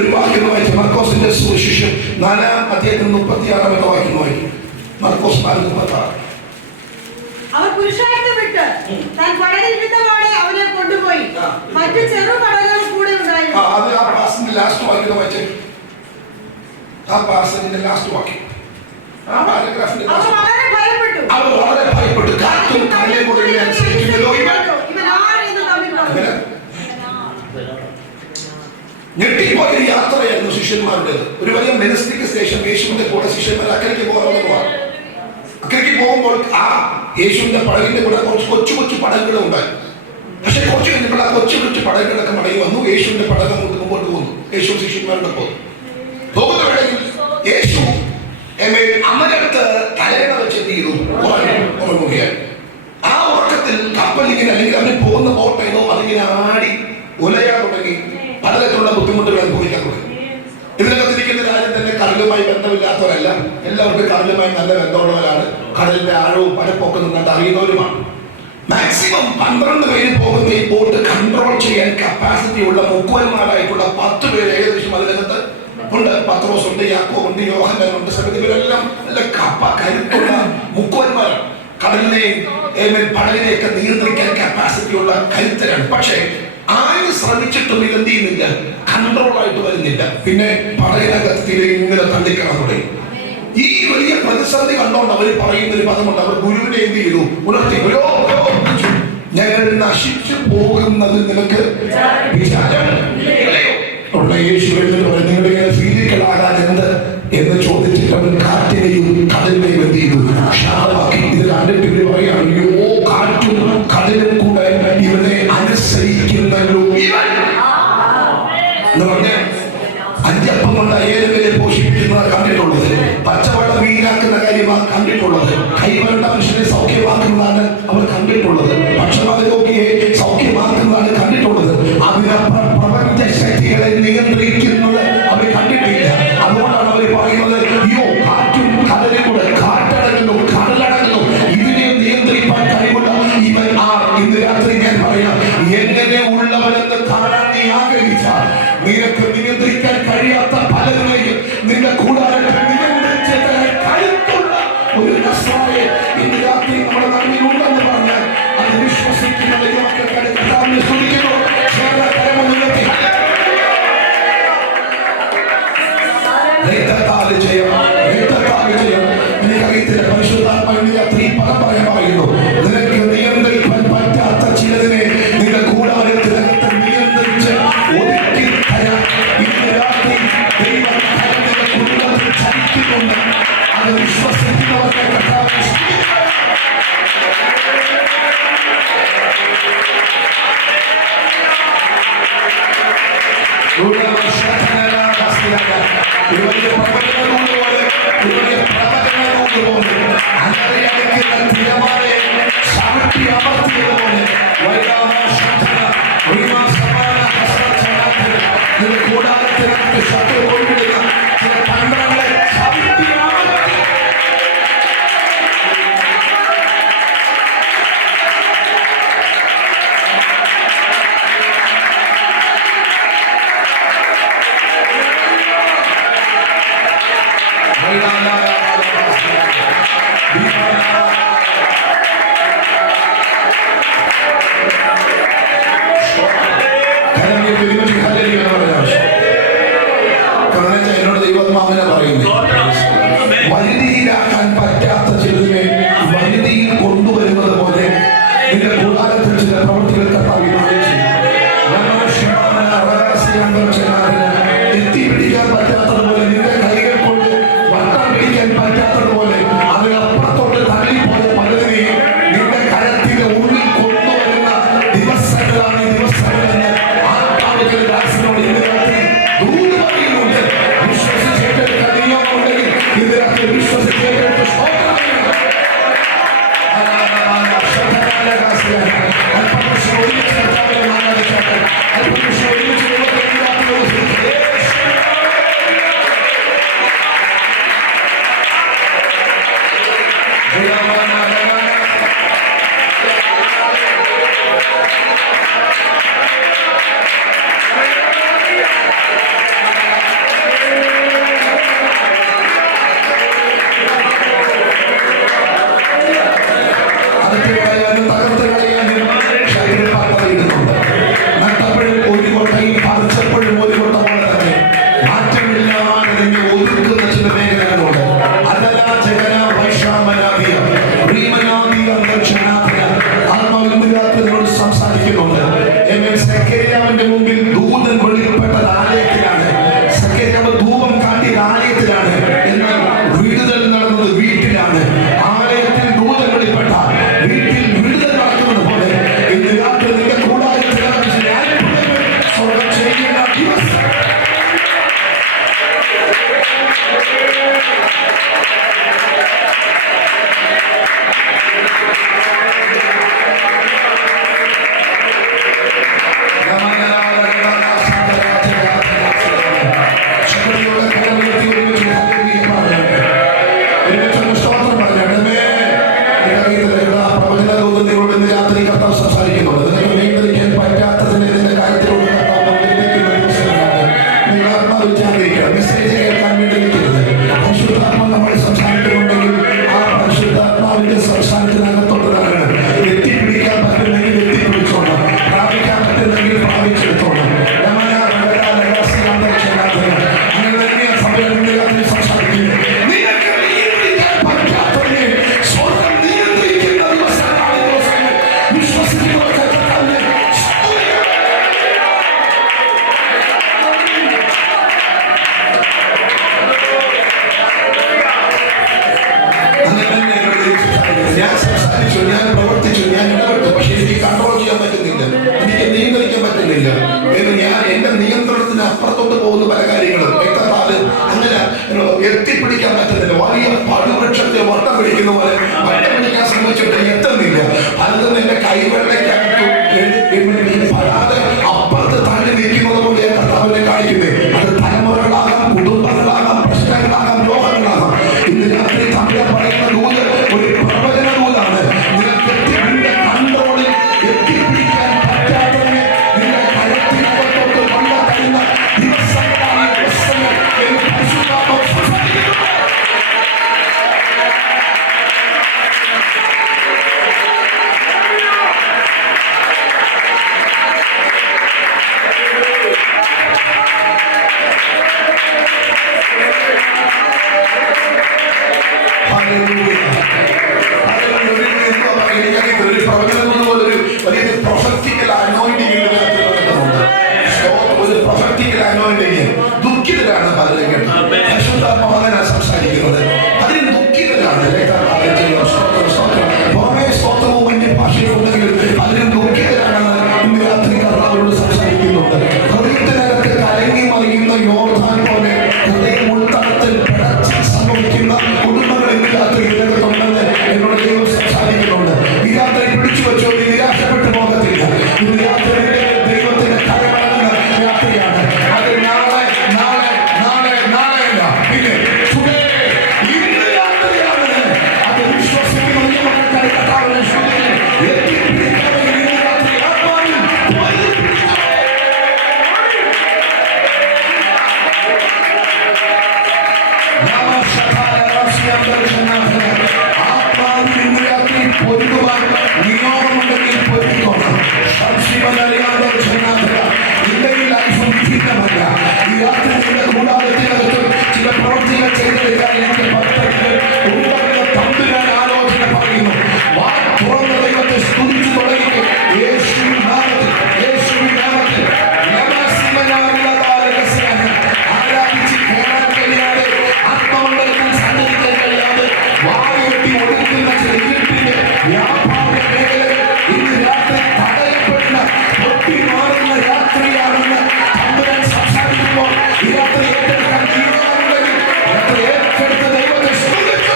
ഒരു വാക്യം വായിച്ചു, മർക്കോസിന്റെ സുവിശേഷം 4:36 വായിക്കും. മർക്കോസ് 4:36. അവർ പുരുഷാരത്തെ വിട്ട് താൻ പടകിലിരുന്നപാടെ അവനെ കൊണ്ടുപോയി. മറ്റു ചെറു പടകൾ കൂടെ ഉണ്ടായിരുന്നു. അത് ആ പാസിന്റെ ലാസ്റ്റ് വാക്യം വായിച്ചേ. ആ പാസിന്റെ ലാസ്റ്റ് വാക്യം, ആ പാരഗ്രാഫിന്റെ അവർ വളരെ ഭയപ്പെട്ടു. അവർ വളരെ ഭയപ്പെട്ടു. കാറ്റും കടലും കൂടെ അനുസരിക്കുന്നല്ലോ ഇവൻ ആരെന്ന് തമ്മിൽ പറഞ്ഞു. ഞെട്ടിപ്പോയ ഒരു യാത്രയായിരുന്നു ശിഷ്യന്മാരുടെ. ഒരു വലിയ മെനസ്റ്റിക് സ്റ്റേഷൻ. യേശുവിന്റെ കൂടെ ശിഷ്യന്മാർ അക്കരയ്ക്ക് പോകാൻ. അക്കരയ്ക്ക് പോകുമ്പോൾ ആ യേശുവിന്റെ പടകിന്റെ കൂടെ കുറച്ച് കൊച്ചു കൊച്ചു പടകുകളും ഉണ്ടായി. പക്ഷെ കുറച്ച് കഴിഞ്ഞപ്പോൾ ആ കൊച്ചു കൊച്ചു പടകുകളൊക്കെ മടങ്ങി വന്നു. യേശുവിന്റെ പടകം മുമ്പോട്ട് പോകുന്നു. യേശു ശിഷ്യന്മാരുടെ പോകുന്ന വേളയിൽ യേശു അമരത്ത് തലേണ വെച്ച് എന്ത് ചെയ്തു? ഉറങ്ങുകയാണ്. ആ ഉറക്കത്തിൽ കപ്പലിങ്ങനെ അല്ലെങ്കിൽ അവന് പോകുന്ന ബോട്ടേതോ അതിങ്ങനെ ആടി ഉലയാൻ തുടങ്ങി. പലതരത്തിലുള്ള ബുദ്ധിമുട്ടുകൾ അനുഭവിക്കാൻ തുടങ്ങി. ഇതിനകത്തിരിക്കുന്ന രാജ്യം തന്നെ കടലുമായി ബന്ധമില്ലാത്തവരല്ല, എല്ലാവർക്കും കടലുമായി നല്ല ബന്ധമുള്ളവരാണ്. കടലിന്റെ ആഴവും പരപ്പൊക്കെ നിന്നിട്ട് അറിയുന്നവരുമാണ്. മാക്സിമം 12 പേര് പോകുന്ന ഈ ബോട്ട് കൺട്രോൾ ചെയ്യാൻ കപ്പാസിറ്റി ഉള്ള മുക്കുവന്മാരായിട്ടുള്ള 10 പേര് ഏകദേശം അതിനകത്ത് ഉണ്ട്. പത്രോസ് ഉണ്ട്, യാക്കോബ് ഉണ്ട്, യോഹന്നാൻ ഉണ്ട്. ഇവരെല്ലാം നല്ല കരുത്തുള്ള മുക്കുവന്മാരാണ്. കടലിനെയും പടലിനെയൊക്കെ നിയന്ത്രിക്കാൻ കപ്പാസിറ്റി ഉള്ള കരുത്തരാണ്. പക്ഷേ ആരും ശ്രമിച്ചിട്ടും ഇതെന്ത് ചെയ്യുന്നില്ല, കൺട്രോൾ ആയിട്ട് വരുന്നില്ല. പിന്നെ പടയിനകത്ത് ഇങ്ങനെ തള്ളിക്കണം തുടങ്ങി. ഈ വലിയ പ്രതിസന്ധി കണ്ടോണ്ട് അവർ പറയുന്ന ഒരു പദമുണ്ട്. അവർ ഗുരുവിനെ എന്ത് ചെയ്തു? ഉണർത്തി. ഞങ്ങൾ നശിച്ചു പോകുന്നത് നിനക്ക് വിചാരം ഉള്ള യേശു നിങ്ങളിങ്ങനെ ഫീലിക്കലാകാൻ എന്ത് എന്ന് ചോദിച്ചിട്ട് അവൻ കാറ്റിനെയും കടലിനെയും എന്ത് ചെയ്തു? ശാന്തമാക്കി. ഇത് കണ്ടിട്ട് ഇവര് പറയാണ്, അയ്യോ കാറ്റും കടലും കൂടെ ഇവനെ അനുസരിക്കുന്നല്ലോ എന്ന് പറഞ്ഞ 5 അപ്പം കൊണ്ട് 7 പേരെ പോഷിപ്പിക്കുന്നതാണ് കണ്ടിട്ടുള്ളത്. പച്ചവെള്ളം വീരാക്കുന്ന കാര്യമാണ് കണ്ടിട്ടുള്ളത്. കൈവരണ്ട മനുഷ്യനെ സൗഖ്യമാക്കുന്നതാണ് അവർ കണ്ടിട്ടുള്ളത്. പക്ഷപാതരോഗിയെ സൗഖ്യമാക്കുന്നതാണ് കണ്ടിട്ടുള്ളത്. അതിനപ്പുറം പ്രപഞ്ച ശക്തികളെ നിയന്ത്രിക്കുന്നത് അവർ കണ്ടിട്ടില്ല. അതുകൊണ്ടാണ് അവർ പറയുന്നത്, അയ്യോ കാറ്റും കടലും കൂടെ, കാറ്റടങ്ങുന്നു കടലടങ്ങുന്നു, ഇതിനെ നിയന്ത്രിക്കാൻ കഴിവുള്ള ഇവൻ ആർ? ഇന്ന് രാത്രി ഞാൻ പറയാം, എങ്ങനെ ഉള്ളവരെന്ന് കാണാൻ നീ ആഗ്രഹിച്ചാൽ നിനക്ക് നിയന്ത്രിക്കാൻ കഴിയാത്ത പലതിനെയും നിന്റെ കൂടാരത്തിൽ നിയന്ത്രിച്ച് കരുത്തുള്ള ഒരു നസ്രായെ ഇന്ന് രാത്രി നമ്മുടെ നാട്ടിൽ ഉണ്ടെന്ന് പറഞ്ഞാൽ അത് വിശ്വസിക്കുന്ന ദൈവമക്കൾക്കാണ് കർത്താവിനെ സ്തുതിക്കുന്നു. എനിക്കറിയത്തില്ല, പരിശുദ്ധാത്മാവിന്റെ രാത്രി പല പറയുന്നു, നിനക്ക് നിയന്ത്രിക്കാൻ പറ്റാത്ത ചിലതിനെ നിന്റെ കൂടാരത്തിനകത്ത് നിയന്ത്രിച്ച് ഒതുക്കി തരാൻ ഇന്ന് രാത്രി ദൈവം നിന്റെ കുടുംബത്തിൽ ചലിക്കുന്നുണ്ട്. അത് വിശ്വസിക്കുന്നവർക്ക് കർത്താവിനെ കൈവെള്ളയ്ക്കകത്ത് പടാതെ അപ്പുറത്ത് തള്ളി നിൽക്കുന്നത് പോലെ കർത്താവിനെ കാണിക്കുന്നേ. അത് തലമുറകളാകാം, കുടുംബങ്ങളാകാം, പ്രശ്നങ്ങളാകാം, ലോകങ്ങളാകാം. ഇന്ന് രാത്രി തമ്മിൽ പറയുന്ന ദൂത് ഒരു പ്രവചന ദൂതാണ്. നിങ്ങൾക്ക് നിന്റെ കൺട്രോളിൽ എത്തിപ്പിടിക്കാൻ പറ്റാത്തതിനെ നിങ്ങളുടെ കരത്തിനകത്തോട്ട് കൊണ്ടുതരുന്ന ദിവസങ്ങളാണ് ദിവസങ്ങൾ എന്ന് പരിശുദ്ധാത്മാവ് സംസാരിക്കുന്നു. ഒരു പ്രവചനം പോലെ ഒരു വലിയ പ്രൊഫറ്റിക്കൽ അനോയിന്റിംഗ് ഒരു പ്രൊഫറ്റിക്കൽ അനോയിന്റിംഗ്. ദുഃഖിതരാണ് പലരും കേട്ടോ. പരിശുദ്ധാത്മാവ് അങ്ങനെ സംസാരിക്കുന്നത്. അതിന് ദുഃഖിതരാണ്. പുറമേ സ്തോത്രവും മറ്റ് ഭാഷയുണ്ടെങ്കിലും അതിന് ദുഃഖിതരാണെന്ന് ഇന്ന് രാത്രി കർത്താവിനോട് സംസാരിക്കുന്നുണ്ട്. ഹൃദയത്തിനകത്ത് കലങ്ങി മറിയുന്ന യോർദാൻ പോലെ ഹൃദയം ഉൾത്തടത്തിൽ പിടച്ച് സംഭവിക്കുന്ന കുടുംബങ്ങൾ ഇന്ന് രാത്രി ഇതിനകത്തുണ്ടെന്ന് എന്നോട് ദൈവം സംസാരിക്കുന്നുണ്ട്. ഈ രാത്രി പിടിച്ചു വെച്ചോ, നീ നിരാശപ്പെട്ടു പോകത്തില്ല. ഇന്ന് രാത്രി ദൈവത്തിന്റെ കരമടങ്ങുന്ന രാത്രിയാണ്. അത് നാളെ നാളെ നാളെ നാളെയല്ല, പിന്നെ ഇന്ന് രാത്രിയാണ്. അത് വിശ്വസിക്കുന്ന കർത്താവിനെ പൊരുതുവാൻ നിയോഗമുണ്ടെങ്കിൽ പൊരുത്തോണം. ഇല്ലെങ്കിൽ ലൈഫ് വിഭിന്നമല്ല. ഈ രാത്രി നിന്റെ കൂടാരത്തിനകത്ത് ചില പ്രവൃത്തികൾ ചെയ്തെടുക്കാൻ എനിക്ക് പദ്ധതികൾ ഉണ്ടെന്ന് തമ്പുരാൻ ആലോചന പറയുന്നു. വാ തുറന്ന ദൈവത്തെ സ്തുതിച്ചു തുടങ്ങി. യേശുവിൻ നാമത്തിൽ, യേശുവിൻ നാമത്തിൽ ആരാധിച്ച് കേറാൻ കഴിയാതെ, ആത്മമണ്ഡലത്തിൽ സഞ്ചരിക്കാൻ കഴിയാതെ, വായുവെട്ടി ഒടുക്കുന്ന ചില ഇരുട്ടിന്റെ വ്യാപാര മേഖലകൾ ഇന്ന് രാത്രി തടയപ്പെടുന്ന പൊട്ടി മാറുന്ന രാത്രിയാണെന്ന് തമ്പുരാൻ സംസാരിക്കുമ്പോൾ ഈ രാത്രി ഏറ്റെടുക്കാൻ തീരുമാനമുണ്ടെങ്കിൽ രാത്രി ഏറ്റെടുത്ത ദൈവത്തെ സ്തുതിച്ചു.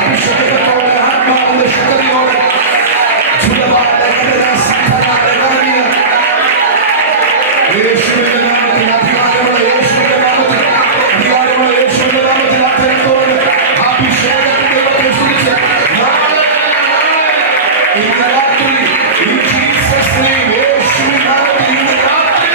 അഭിഷേകത്തോടെ ആത്മാവിന്റെ ശക്തിയോടെ യേശുവിന്റെ നാമത്തിൽ അധികാരമുള്ള യേശുവിന്റെ നാമത്തിൽ അധികാരമുള്ള യേശുവിന്റെ നാമത്തിൽ അത്തരത്തോടെ അഭിഷേകത്തിന്റെ ദൈവത്തെ സ്തുതിച്ച് ഇന്ന് രാത്രി in Jesus' name, യേശുവിന്റെ നാമത്തിൽ ഇന്ന് രാത്രി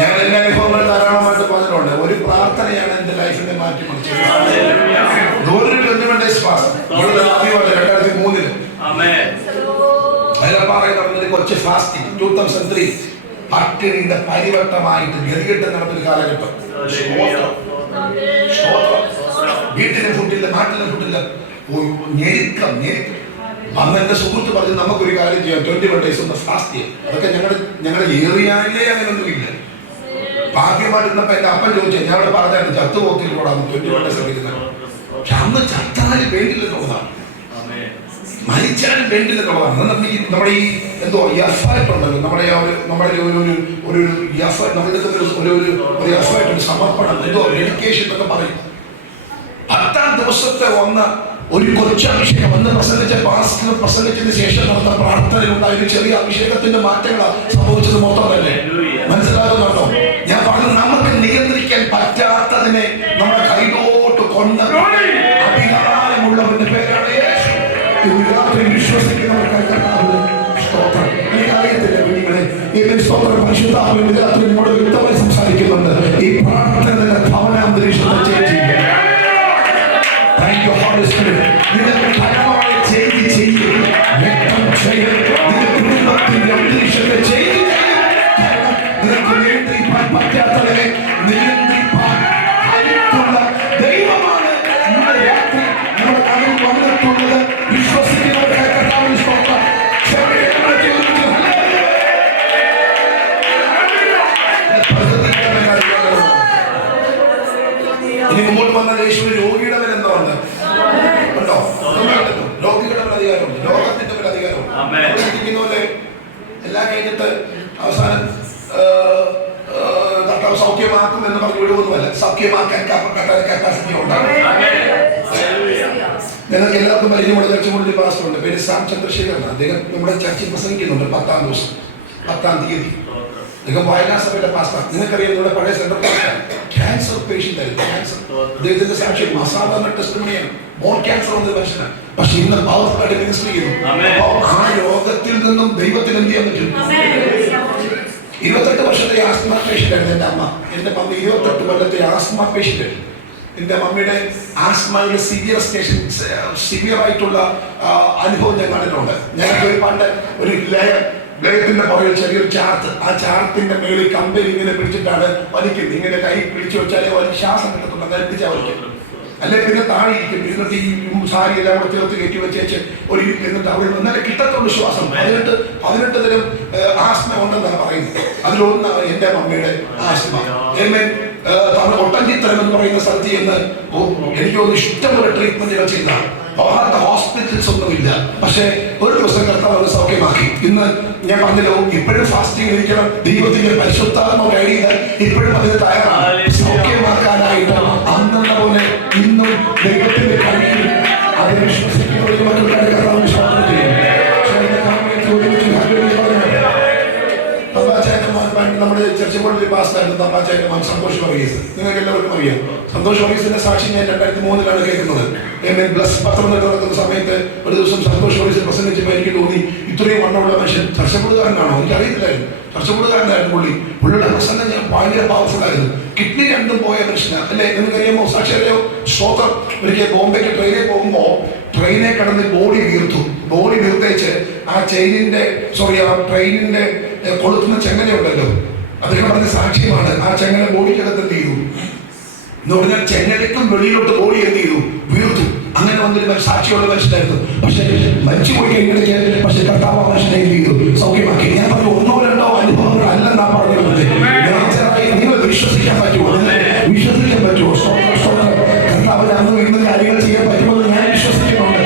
ഞാൻ എല്ലാ അനുഭവങ്ങളും ധാരാളമായിട്ട് പറഞ്ഞിട്ടുണ്ട്. ഒരു പ്രാർത്ഥനയാണ് എന്റെ ലൈഫിനെ മാറ്റി മറിച്ചത്. 2003 കൊച്ചു ഫാസ്റ്റിംഗ് 2003 പട്ടിണിയുടെ പരിവട്ടമായിട്ട് ഗതികെട്ട് നടന്നൊരു കാലഘട്ടം. വീട്ടിലെ ഫുഡില്ല, നാട്ടിലെ ഫുഡില്ല, ഞെരുക്കം. അന്ന് എന്റെ സുഹൃത്ത് പറഞ്ഞു നമുക്കൊരു കാര്യം ചെയ്യാം, 21 days ഒന്ന് ഫാസ്റ്റ് ചെയ്യാം. അതൊക്കെ ഞങ്ങളുടെ ഏറിയാലേ അങ്ങനെയൊന്നുമില്ല. ഭാഗ്യമായിട്ട് ഇന്നപ്പോ എന്റെ അപ്പൻ ചോദിച്ചാൽ ഞാൻ അവിടെ പറഞ്ഞായിരുന്നു ചത്തുപോക്കിലൂടാണ് 21 days എടുക്കുന്നത്. പക്ഷെ അന്ന് ചത്താലും വേണ്ടില്ലെന്നുള്ളതാണ്, മരിച്ചാലും വേണ്ടില്ലെന്നുള്ളതാണ്. നമ്മുടെ ഈ എന്തോ എഫേർട്ട് ഉണ്ടല്ലോ, നമ്മുടെ ഒരു എഫേർട്ട്, നമ്മളെടുക്കുന്ന ഒരു എഫേർട്ട്, ഒരു സമർപ്പണം, എന്തോ ഡെഡിക്കേഷൻ എന്നൊക്കെ പറയും. 10ാം ദിവസത്തെ ഒന്ന് ഒരു കൊച്ചു അഭിഷേകം അന്ന് പ്രസംഗിച്ച പാസ്റ്റർ പ്രസംഗിച്ചതിന് ശേഷം നടന്ന പ്രാർത്ഥനയിലുണ്ടായ ഒരു ചെറിയ അഭിഷേകത്തിന്റെ മാറ്റങ്ങളാണ് സംഭവിച്ചത് മൊത്തം തന്നെ. മനസ്സിലാകുന്നുണ്ടോ ഞാൻ പറഞ്ഞു? നമുക്ക് നിയന്ത്രിക്കാൻ പറ്റാത്തതിനെ നമ്മുടെ കൈകോട്ട് കൊണ്ട് അധികാരമുള്ളവന്റെ പേരാണ് യേശു. വിശ്വസിക്കുന്നവർക്ക് നിങ്ങളോട് വ്യക്തമായി സംസാരിക്കുന്നുണ്ട്. ഈ പ്രാർത്ഥന ഭവനാന്തരീക്ഷത്തെ ചേച്ചി നിങ്ങൾക്ക് ഫലമായി ചെയ്ത് ചെയ്യും വ്യക്തം ചെയ്യും. നിന്റെ കുടുംബത്തിന്റെ അന്തരീക്ഷത്തെ ചെയ്ത് നിനക്ക് നിയന്ത്രിക്കാൻ പറ്റാത്തതിനെ നിയന്ത്രിക്കാൻ അടുത്തുള്ള ദൈവമാണ് നമ്മുടെ രാത്രി നമ്മുടെ അതിൽ വന്നിട്ടുള്ളത്. വിശ്വസിക്കുന്നവർക്ക് കർത്താവിന് സ്തോത്രം. ഇനി മുമ്പോട്ട് വന്ന യേശുവിന് രോഗിയുടെ മേൽ എന്താ ഉണ്ട് ഉണ്ടോ? രോഗിയുടെ മേൽ അധികാരമുണ്ട്, ലോകത്തിന്റെ മേൽ അധികാരമുണ്ട്. ഇരിക്കുന്ന പോലെ എല്ലാം കഴിഞ്ഞിട്ട് അവസാനം കർത്താവ് സൗഖ്യമാക്കും എന്ന് പറഞ്ഞ് വിടുവൊന്നുമല്ല. സൗഖ്യമാക്കാൻ കപ്പാസിറ്റി ഉണ്ടാകും. ഞങ്ങൾക്ക് എല്ലാവർക്കും പരിചയമുള്ള ചർച്ച പാസ്റ്ററുണ്ട്, പേര് സാം ചന്ദ്രശേഖരൻ. അദ്ദേഹം നമ്മുടെ ചർച്ചയിൽ പ്രസംഗിക്കുന്നുണ്ട് 10-ാം ദിവസം 10-ാം തീയതി. അദ്ദേഹം വയനാസഭയുടെ പാസ്റ്റർ. നിങ്ങൾക്കറിയാം നമ്മുടെ പഴയ സെൻട്രൽ പാസ്റ്റർ ക്യാൻസർ പേഷ്യന്റ് ആയിരുന്നു. ക്യാൻസർ അദ്ദേഹത്തിന്റെ സാക്ഷ്യം അസാധാരണ ടെസ്റ്റിമണിയാണ്. ബോൺ ക്യാൻസർ വന്ന മനുഷ്യനാണ്. പക്ഷെ ഇന്ന് പവർഫുള്ളായിട്ട് മിനിസ്റ്റർ ചെയ്യുന്നു. ആ രോഗത്തിൽ നിന്നും ദൈവത്തിന് എന്ത് ചെയ്യാൻ പറ്റും? 28 വർഷത്തെ ആസ്മ പേഷ്യന്റ് ആയിരുന്നു എൻ്റെ അമ്മ. എൻ്റെ മമ്മി 28 കൊല്ലത്തെ ആസ്മ പേഷ്യന്റ് ആയിരുന്നു. എൻ്റെ മമ്മിയുടെ ആസ്മയുടെ സിവിയർ ആയിട്ടുള്ള അനുഭവം ഞാൻ കണ്ടിട്ടുണ്ട്. ഞങ്ങൾക്ക് ഒരു പണ്ട് ഒരു ലയത്തിന്റെ പുറകിൽ ചെറിയൊരു ചാർത്ത്, ആ ചാർത്തിന്റെ മേളിൽ കമ്പനി ഇങ്ങനെ പിടിച്ചിട്ടാണ് വലിക്കുന്നത്. ഇങ്ങനെ കൈ പിടിച്ചു വെച്ചാലേ വലിയ ശ്വാസം കിട്ടത്തുള്ളൂ. അങ്ങനെ പിടിച്ചാൽ വലിക്കും. അല്ലെ പിന്നെ താഴെ ഇരിക്കും. ഇരുന്നിട്ട് ഈ സാരി എല്ലാം കൂടെ ചേർത്ത് കയറ്റി വെച്ചേച്ച് ഒരു എന്നിട്ട് അവിടെ നിന്നല്ലേ കിട്ടത്തുള്ളൂ ശ്വാസം. 18 തരം ആസ്മ ഉണ്ടെന്നാണ് പറയുന്നത്. അതിലൊന്നാണ് എൻ്റെ മമ്മിയുടെ ആസ്മ. ഒട്ടഞ്ചിത്തരം എന്ന് പറയുന്ന സ്ഥലത്ത് ചെന്ന് എനിക്ക് തോന്നുന്നു ഇഷ്ടംപോലെ ട്രീറ്റ്മെന്റുകൾ ചെയ്തതാണ്. ഭാരത ഹോസ്പിറ്റൽസ് ഒന്നുമില്ല. പക്ഷെ ഒരു ദിവസം കർത്താവ് സൗഖ്യമാക്കി. ഇന്ന് ഞാൻ പറഞ്ഞല്ലോ, ഇപ്പോഴും ഫാസ്റ്റിംഗ് ഇരിക്കണം. ദൈവത്തിന്റെ പരിശുദ്ധാത്മ കഴിയുക ഇപ്പോഴും അതിന് തയ്യാറാണ്. സൗഖ്യമാക്കാനായിട്ട് അന്നുള്ള പോലെ ഇന്നും ദൈവത്തിന്റെ കഴിയിൽ അത് വിശ്വസിക്കുന്നവരും മറ്റുള്ളവരുടെ കർത്താവ് വിശ്വാസം ചെയ്യും. നമ്മുടെ ചർച്ചകളിൽ പാസ്സായിരുന്നു തമ്പാച്ചായ മോൻ സന്തോഷ് വർഗീസ്. നിങ്ങൾക്ക് എല്ലാവർക്കും അറിയാം. സന്തോഷ് വർഗീസിന്റെ സാക്ഷി ഞാൻ 2003 കേൾക്കുന്നത്. ബ്ലസ് പത്രം നടക്കുന്ന സമയത്ത് ഒരു ദിവസം സന്തോഷ് വർഗീസ് പ്രസംഗിച്ചപ്പോൾ എനിക്ക് തോന്നി ഇത്രയും വണ്ണമുള്ള മനുഷ്യൻ ചർച്ചപ്പെടുകാരനാണോ? എനിക്കറിയത്തില്ലായിരുന്നു. ചർച്ചപ്പെടുകാരനായിരുന്നു പുള്ളിയുടെ പ്രസംഗം ഞാൻ ഭയങ്കര പവർഫുൾ ആയിരുന്നു. കിഡ്നി രണ്ടും പോയ മനുഷ്യനാണ് അല്ലേ? നിങ്ങൾക്കറിയാമോ? സാക്ഷി അറിയോ? സ്തോത്രം. ഒരിക്കൽ ബോംബെക്ക് ട്രെയിനിൽ പോകുമ്പോൾ ട്രെയിനെ കടന്ന് ബോഡി വീർത്തേച്ച് ആ ട്രെയിനിന്റെ കൊളുത്തുന്ന ചെങ്ങലയുണ്ടല്ലോ, അദ്ദേഹം പറഞ്ഞ സാക്ഷ്യമാണ്. ആ ചെങ്ങല ബോഡിക്കകത്ത് എന്ത് ചെയ്തു എന്ന് പറഞ്ഞാൽ ചെങ്ങലയ്ക്കും വെളിയിലോട്ട് ബോഡി എന്ത് ചെയ്തു? വീർത്തു. അങ്ങനെ വന്നൊരു സാക്ഷിയുള്ള മനുഷ്യനായിരുന്നു. പക്ഷെ മരിച്ചു പോയി കഴിഞ്ഞിടയ്ക്ക് പക്ഷെ കർത്താവ് മനുഷ്യനെ എന്ത് ചെയ്തു? സൗഖ്യമാക്കി. ഞാൻ പറഞ്ഞു 1-2 അനുഭവങ്ങൾ അല്ലെന്നാ പറഞ്ഞത്. നിങ്ങൾ വിശ്വസിക്കാൻ പറ്റുമോ? വിശ്വസിക്കാൻ പറ്റുമോ? കർത്താവിന് അന്ന് ഇന്ന് കാര്യങ്ങൾ ചെയ്യാൻ പറ്റുമെന്ന് ഞാൻ വിശ്വസിക്കുന്നുണ്ട്.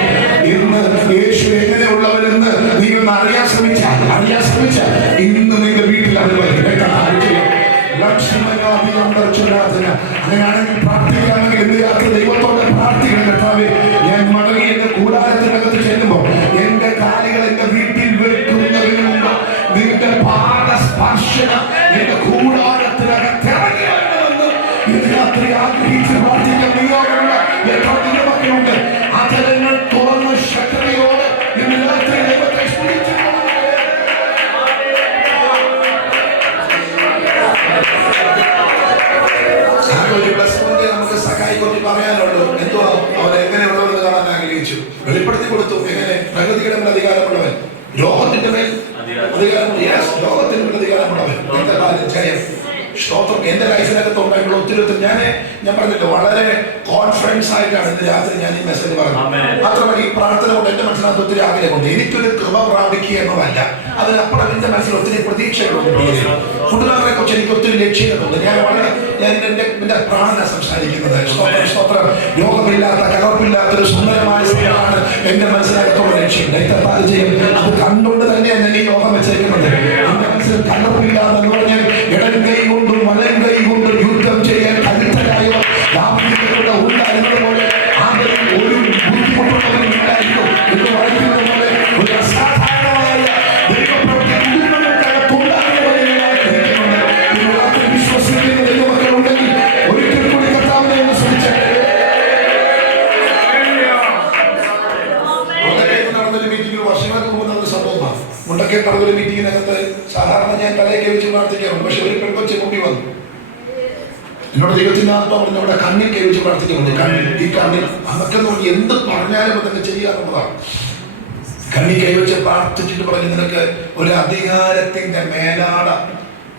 ഇന്ന് യേശു എങ്ങനെയുള്ളവരെന്ന് നീ ഒന്ന് അറിയാൻ ശ്രമിച്ചാൽ ഇന്ന് നിന്റെ വീട്ടിൽ അങ്ങനെയാണെങ്കിൽ പ്രാർത്ഥിക്കുകയാണെങ്കിൽ എന്ത് യാത്ര ദൈവത്തോടെ പ്രാർത്ഥിക്കണം. കർത്താവേ, ഞാൻ മടങ്ങി എന്റെ കൂടാരത്തിനകത്ത് ചെല്ലുമ്പോൾ എന്റെ കാലുകൾ എന്റെ വീട്ടിൽ വെക്കുന്നതിന് മുമ്പ് നിന്റെ പാദസ്പർശനം എന്റെ കൂടാരത്തിനകത്ത് ഇറങ്ങി വരണമെന്ന് ഇന്ന് രാത്രി ആഗ്രഹിച്ച് പ്രാർത്ഥിക്കാൻ നിയോഗമുള്ള എത്ര മക്കളുണ്ട്. അതരങ്ങൾ തുറന്ന ശക്തിയോട് ഇന്ന് രാത്രി ദൈവത്തെ സ്തുതിച്ചു. നമുക്ക് സഹായി കുറച്ച് പറയാനുള്ളൂ. എന്തുവാ അവൻ എങ്ങനെയുള്ളവരെന്ന് കാണാൻ ആഗ്രഹിച്ചു. വെളിപ്പെടുത്തി കൊടുത്തു. എങ്ങനെ? പ്രകൃതിയുടെ മേൽ അധികാരമുള്ളവൻ, ലോകത്തിന്റെ മേൽ അധികാരമുള്ള ലോകത്തിന്റെ മേൽ അധികാരമുള്ളവൻ. എന്റെ കാര്യം ജയം. സ്തോത്രം. എന്റെ ലൈഫിനകത്ത് ഉണ്ടായിട്ടുള്ള ഒത്തിരി ഞാൻ പറഞ്ഞില്ല, വളരെ കോൺഫിഡൻസ് ആയിട്ടാണ് ഇന്ന് രാത്രി ഞാൻ ഈ മെസ്സേജ് പറഞ്ഞത്. മാത്രമല്ല ഈ പ്രാർത്ഥന കൊണ്ട് എന്റെ മനസ്സിനകത്ത് ഒത്തിരി ആഗ്രഹമുണ്ട്. എനിക്കൊരു കൃപ പ്രാപിക്കുക എന്നതല്ല, അതിനപ്പുറം എന്റെ മനസ്സിൽ ഒത്തിരി പ്രതീക്ഷകളുണ്ട്. ഫുട്ബോളിനെ കുറിച്ച് എനിക്ക് ഒത്തിരി ലക്ഷ്യങ്ങളുണ്ട്. ഞാൻ എന്റെ പ്രാണന സംസാരിക്കുന്നത്. സ്തോത്രം. രോഗമില്ലാത്ത കലർപ്പില്ലാത്തൊരു സുന്ദരമായ സ്ഥലമാണ് എന്റെ മനസ്സിനകത്തുള്ള ലക്ഷ്യം. അത് കണ്ടുകൊണ്ട് തന്നെയാണ് ഞാൻ ഈ യോഗം വെച്ചേക്കുന്നത്. എന്റെ മനസ്സിൽ കലർപ്പില്ലാതെ എന്ന് പറഞ്ഞാൽ ഇടം കൈ കൊണ്ടും വലം കൈ കൊണ്ടും യുദ്ധം ചെയ്യാൻ കരുത്തരായ ഉണ്ടായിരുന്നത് പോലെ ഒരു ബുദ്ധിമുട്ടും പ്രാർത്ഥിക്കാറുണ്ട്. പക്ഷെ ഒരു പെൺകൊച്ചെ മുമ്പി വന്നു എന്നോട് ദൈവത്തിന്റെ ആത്മാ പറഞ്ഞു അവിടെ കണ്ണിൽ കൈവച്ച് പ്രാർത്ഥിക്കുന്നുണ്ട്. കണ്ണിൽ, ഈ കണ്ണിൽ അതൊക്കെ നോക്കി എന്ത് പറഞ്ഞാലും അതൊക്കെ ചെയ്യാറുള്ളതാണ്. കണ്ണിൽ കൈവച്ച് പ്രാർത്ഥിച്ചിട്ട് പറഞ്ഞു, നിനക്ക് ഒരു അധികാരത്തിന്റെ മേലാട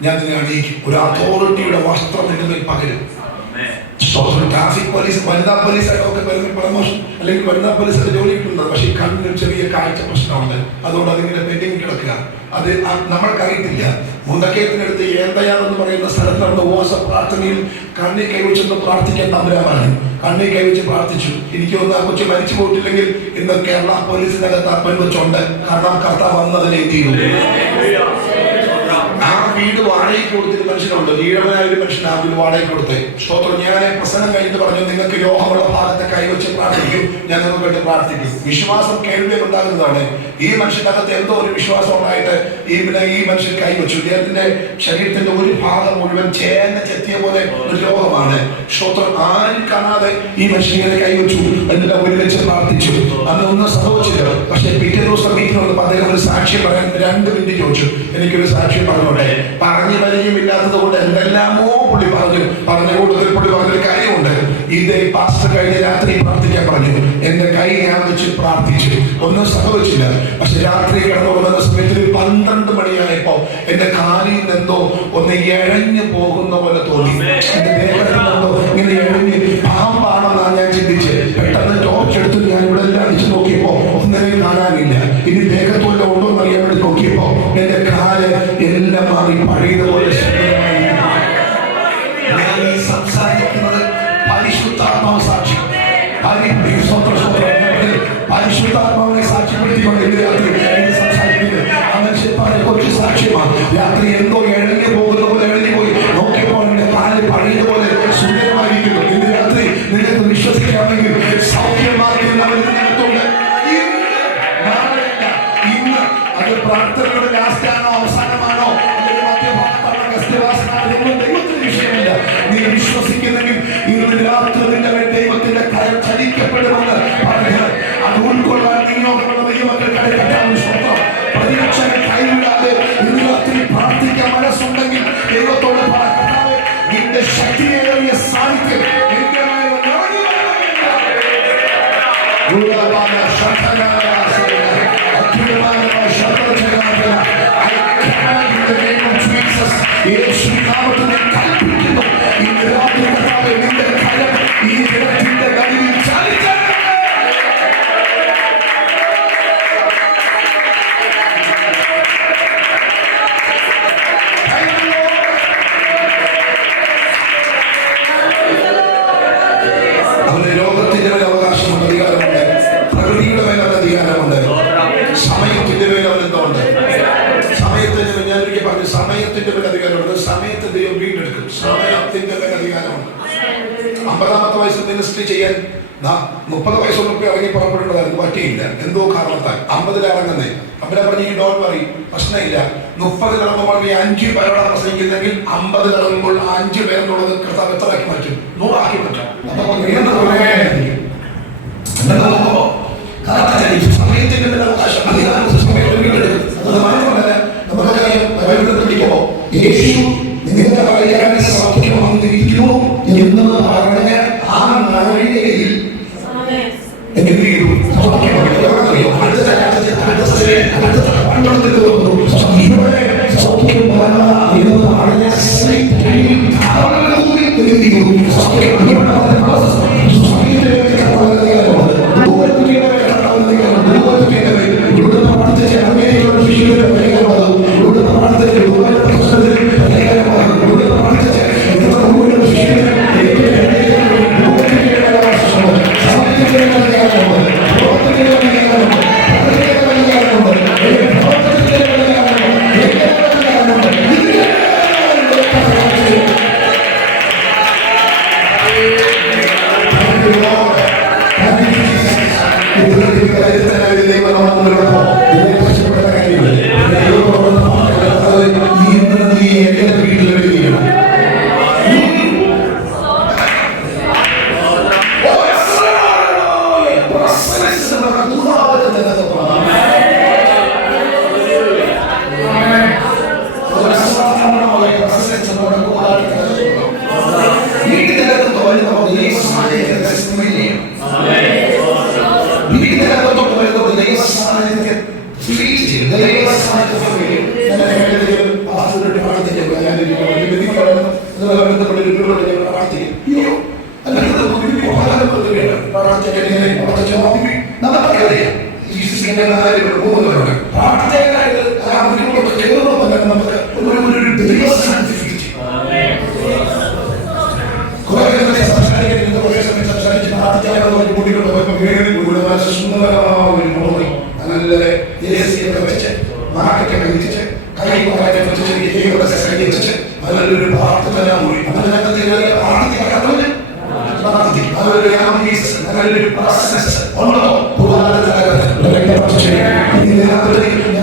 ഞാൻ നിന്നെ അണിയിക്കും, ഒരു അതോറിറ്റിയുടെ വസ്ത്രം നിന്റെ മേൽ പകരും. ട്രാഫിക് പോലീസ്, വനിതാ പോലീസായിട്ടൊക്കെ വരുന്ന പ്രമോഷൻ അല്ലെങ്കിൽ വനിതാ പോലീസിന്റെ ജോലി കിട്ടുന്നത്. പക്ഷേ ഈ കണ്ണിന് ചെറിയ കാഴ്ച പ്രശ്നമുണ്ട്, അതുകൊണ്ട് അതിങ്ങനെ പെൻഡിങ് കിടക്കുക. അത് നമ്മൾക്കറിയത്തില്ല. മുണ്ടക്കയത്തിനടുത്ത് ഏന്തയാണെന്ന് പറയുന്ന സ്ഥലത്ത് നടന്ന ഉപവാസ പ്രാർത്ഥനയിൽ കണ്ണിൽ കൈവച്ചൊന്ന് പ്രാർത്ഥിക്കാൻ തമ്പുരാൻ പറഞ്ഞു. കണ്ണിൽ കൈവച്ച് പ്രാർത്ഥിച്ചു. എനിക്ക് ഒന്ന് ആ കൊച്ചു മരിച്ചു പോയിട്ടില്ലെങ്കിൽ ഇന്ന് കേരള പോലീസിനകത്ത് ആ പെൺകൊച്ചുണ്ട്. കാരണം കർത്താവ് വന്നതിനെ തീരുന്നു. ആ വീട് വാടകയ്ക്ക് കൊടുത്തൊരു മനുഷ്യനുണ്ട്, ലീഡവനായ ഒരു മനുഷ്യൻ ആ വീട് വാടകയ്ക്ക് കൊടുത്തേ. സ്തോത്രം. ഞാൻ പ്രസംഗം കഴിഞ്ഞിട്ട് പറഞ്ഞു, നിങ്ങൾക്ക് രോഗമുള്ള ഭാഗത്തെ കൈവച്ച് പ്രാർത്ഥിക്കും, ഞാൻ നിങ്ങൾക്ക് പ്രാർത്ഥിക്കും. വിശ്വാസം കേൾവിയിൽ ഉണ്ടാകുന്നതാണ്. ഈ മനുഷ്യനകത്ത് എന്തോ ഒരു വിശ്വാസം ഉണ്ടായിട്ട് ഈ മനുഷ്യൻ കൈവച്ചു. ഇദ്ദേഹത്തിന്റെ ശരീരത്തിന്റെ ഒരു ഭാഗം മുഴുവൻ ചേർന്ന് ചെത്തിയ പോലെ ഒരു രോഗമാണ്. സ്തോത്രം. ആരും കാണാതെ ഈ മനുഷ്യൻ ഇങ്ങനെ കൈവച്ചു, എന്നിട്ട് ഒരു വെച്ച് പ്രാർത്ഥിച്ചു. അന്ന് ഒന്നും സംഭവിച്ചില്ല. പക്ഷെ പിറ്റേ ദിവസം മീറ്റിംഗ് വന്നപ്പോൾ അദ്ദേഹം ഒരു സാക്ഷ്യം പറയാൻ 2 മിനിറ്റ് ചോദിച്ചു. എനിക്കൊരു സാക്ഷ്യം പറഞ്ഞോട്ടെ. പറഞ്ഞു പരിചയമില്ലാത്തത് കൊണ്ട് എന്തെല്ലാമോ പുള്ളി പറഞ്ഞ കൂട്ടത്തിൽ പുള്ളി പറഞ്ഞൊരു കാര്യമുണ്ട്. ഇതേ പാസ്റ്റർ കഴിഞ്ഞ രാത്രി പ്രാർത്ഥിക്കാൻ പറഞ്ഞു. എന്റെ കൈ ഞാൻ വെച്ച് പ്രാർത്ഥിച്ചു, ഒന്നും സംഭവിച്ചില്ല. പക്ഷെ രാത്രി കിടന്നുകൊള്ളുന്ന സമയത്ത് 12 മണിയായപ്പോ എന്റെ കാലിൽ നിന്നെന്തോ ഒന്ന് ഇഴഞ്ഞു പോകുന്ന പോലെ തോന്നി. എന്റെ ദേഹത്തിനെന്തോ ഇങ്ങനെ ഇഴഞ്ഞ് പാമ്പാണെന്നാണ് ഞാൻ ചിന്തിച്ച്. പെട്ടെന്ന് ടോർച്ച് എടുത്ത് ഞാൻ ഇവിടെ എല്ലാം അടിച്ചു നോക്കിയപ്പോ ഒന്നിനെയും കാണാനില്ല. ഇനി ദേഹത്തോടെ ഉണ്ടോ എന്ന് അറിയാൻ വേണ്ടി നോക്കിയപ്പോ എന്റെ കാല് എല്ലാം മാറി പഴയതുപോലെ ഞാൻ ഈ സംസാരിക്കുന്നത് പരിശുദ്ധാത്മാവ് സാക്ഷി. പരിശുദ്ധാത്മാവിനെ സാക്ഷ്യപ്പെടുത്തിക്കൊണ്ട് ഇന്ന് രാത്രി സംസാരിക്കുന്നത് അവൻ കുറച്ച് സാക്ഷ്യമാണ്. രാത്രി എന്തോ ഇഴഞ്ഞു പോകുന്ന പോലെ ഇഴഞ്ഞു പോയി നോക്കിയപ്പോൾ എന്റെ കാല് പഴയതുപോലെ സുന്ദരമായിരിക്കുന്നു. ഇന്ന് രാത്രി നിങ്ങൾക്ക് വിശ്വസിക്കാമെങ്കിൽ സൗഖ്യമാക്കുന്നവരുണ്ട്. ഇന്ന് അത് പ്രാർത്ഥനയുടെ ലാസ്റ്റാണോ അവസാനമാണോ ദൈവത്തിന് വിഷയമില്ല. നീ വിശ്വസിക്കുന്നെങ്കിൽ ഇന്ന് രാത്രി നിന്റെ ദൈവത്തിന്റെ കരം ചലിക്കപ്പെടുമെന്ന് പറഞ്ഞ് അത് ഉൾക്കൊള്ളാൻ നിന്നോടുള്ള ദൈവത്തിന്റെ കരകെട്ടാവുന്ന സ്വന്തം പ്രതിപക്ഷനെ കൈവിടാതെ ഇന്ന് രാത്രി പ്രാർത്ഥിക്കാൻ മനസ്സുണ്ടെങ്കിൽ ദൈവത്തോട് കർത്താവേ, നിന്റെ ശക്തിയേറിയ സാന്നിധ്യം എന്റെ മേൽ ഇറങ്ങി യേശുനാമത്തിൽ കൽപ്പിക്കുന്നു. ഇന്ന് രാത്രി കർത്താവേ, നിന്റെ കരം ഈ ജനത്തിന്റെ നടുവിൽ ചലിക്കട്ടെ. അവന് ലോകത്തിന്റെ മേൽ അവകാശമുണ്ട്, അധികാരമുണ്ട്. പ്രകൃതിയുടെ മേൽ അവന് അധികാരമുണ്ട്. സമയത്തിന്റെ മേൽ അവൻ എന്തോ ഉണ്ട്. സമയത്തിന് ഞാൻ ഒരിക്കൽ പറഞ്ഞു, സമയത്തിന്റെ മേൽ അധികാരമുണ്ട്. സമയത്ത് ദൈവം വീണ്ടെടുക്കും. സമയത്തിന്റെ മേൽ അധികാരമുണ്ട്. 50-ാമത്തെ വയസ്സിൽ മിനിസ്ട്രി ചെയ്യാൻ 30 വയസ്സൊന്നും ഇറങ്ങി പുറപ്പെടേണ്ടതായിരുന്നു, പറ്റിയില്ല. എന്തോ കാരണത്താൽ 50 ഇറങ്ങുന്നേ. അവരെ പറഞ്ഞു, ഈ ഡോണ്ട് വറി, പ്രശ്നമില്ല. 30 ഇറങ്ങുമ്പോൾ 5 പേരോടാണ് പ്രസംഗിക്കുന്നെങ്കിൽ 50 ഇറങ്ങുമ്പോൾ 5 പേരെന്നുള്ളത് കർത്താവ് എത്രയാക്കി മാറ്റും? 100 ആക്കി മാറ്റും. അപ്പൊ സമയത്തിന്റെ മേൽ അവകാശം, സമയത്ത് വീണ്ടെടുക്കും. അത് മാത്രമല്ല, നമുക്കറിയാം യേശു നിങ്ങളുടെ പറയാൻ സൗഖ്യം വന്നിരിക്കുന്നു എന്ന് പറഞ്ഞ ആ നാഴികയിൽ എന്ത് ചെയ്തു? സൗഖ്യം എന്ന് പറഞ്ഞ പ്രസൻസ് വീട്ടിനകത്ത് വരുന്നപ്പോൾ ദൈവസാന്നിധ്യത്തെ സ്മെൽ ചെയ്യും. വീട്ടിനകത്തോട്ട് വരുന്നപ്പോൾ ദൈവസാന്നിധ്യത്തെ ഫീൽ ചെയ്യും. ദൈവസാന്നിധ്യത്തെ ഫീൽ ചെയ്യും.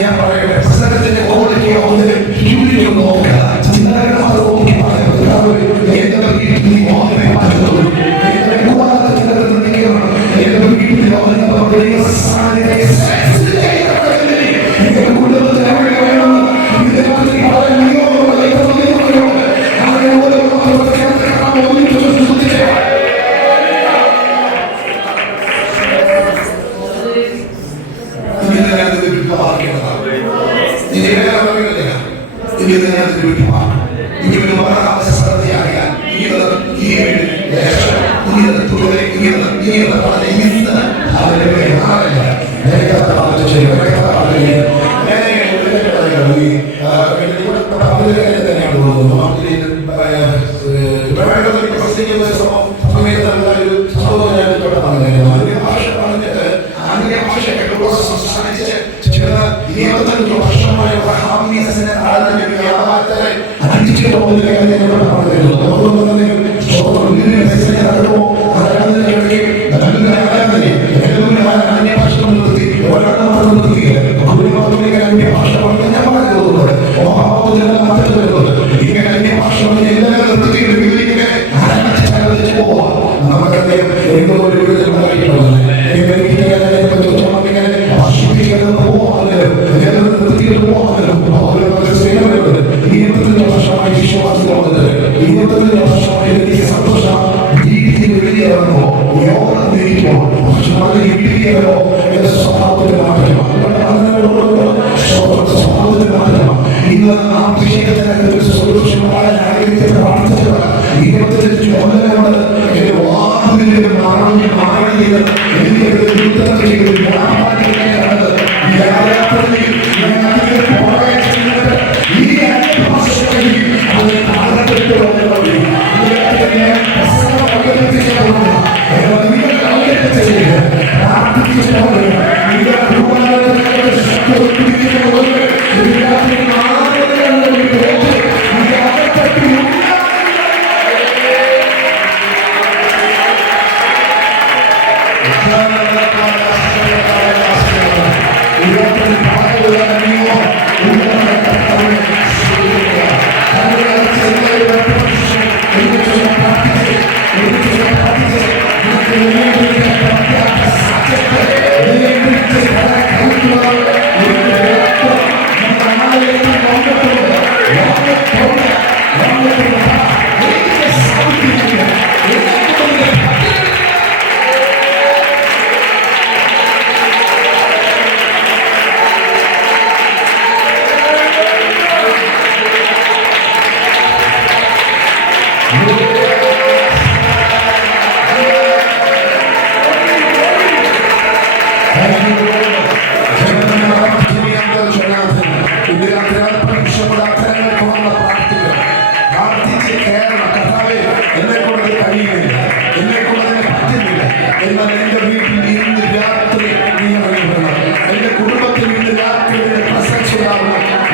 ഞാൻ പറയട്ടെ, പുസ്തകത്തിന്റെ ക്വാളിറ്റി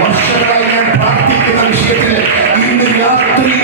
വർഷങ്ങളായി ഞാൻ പ്രാർത്ഥിക്കുന്ന വിഷയത്തിൽ ഇന്ന് രാത്രി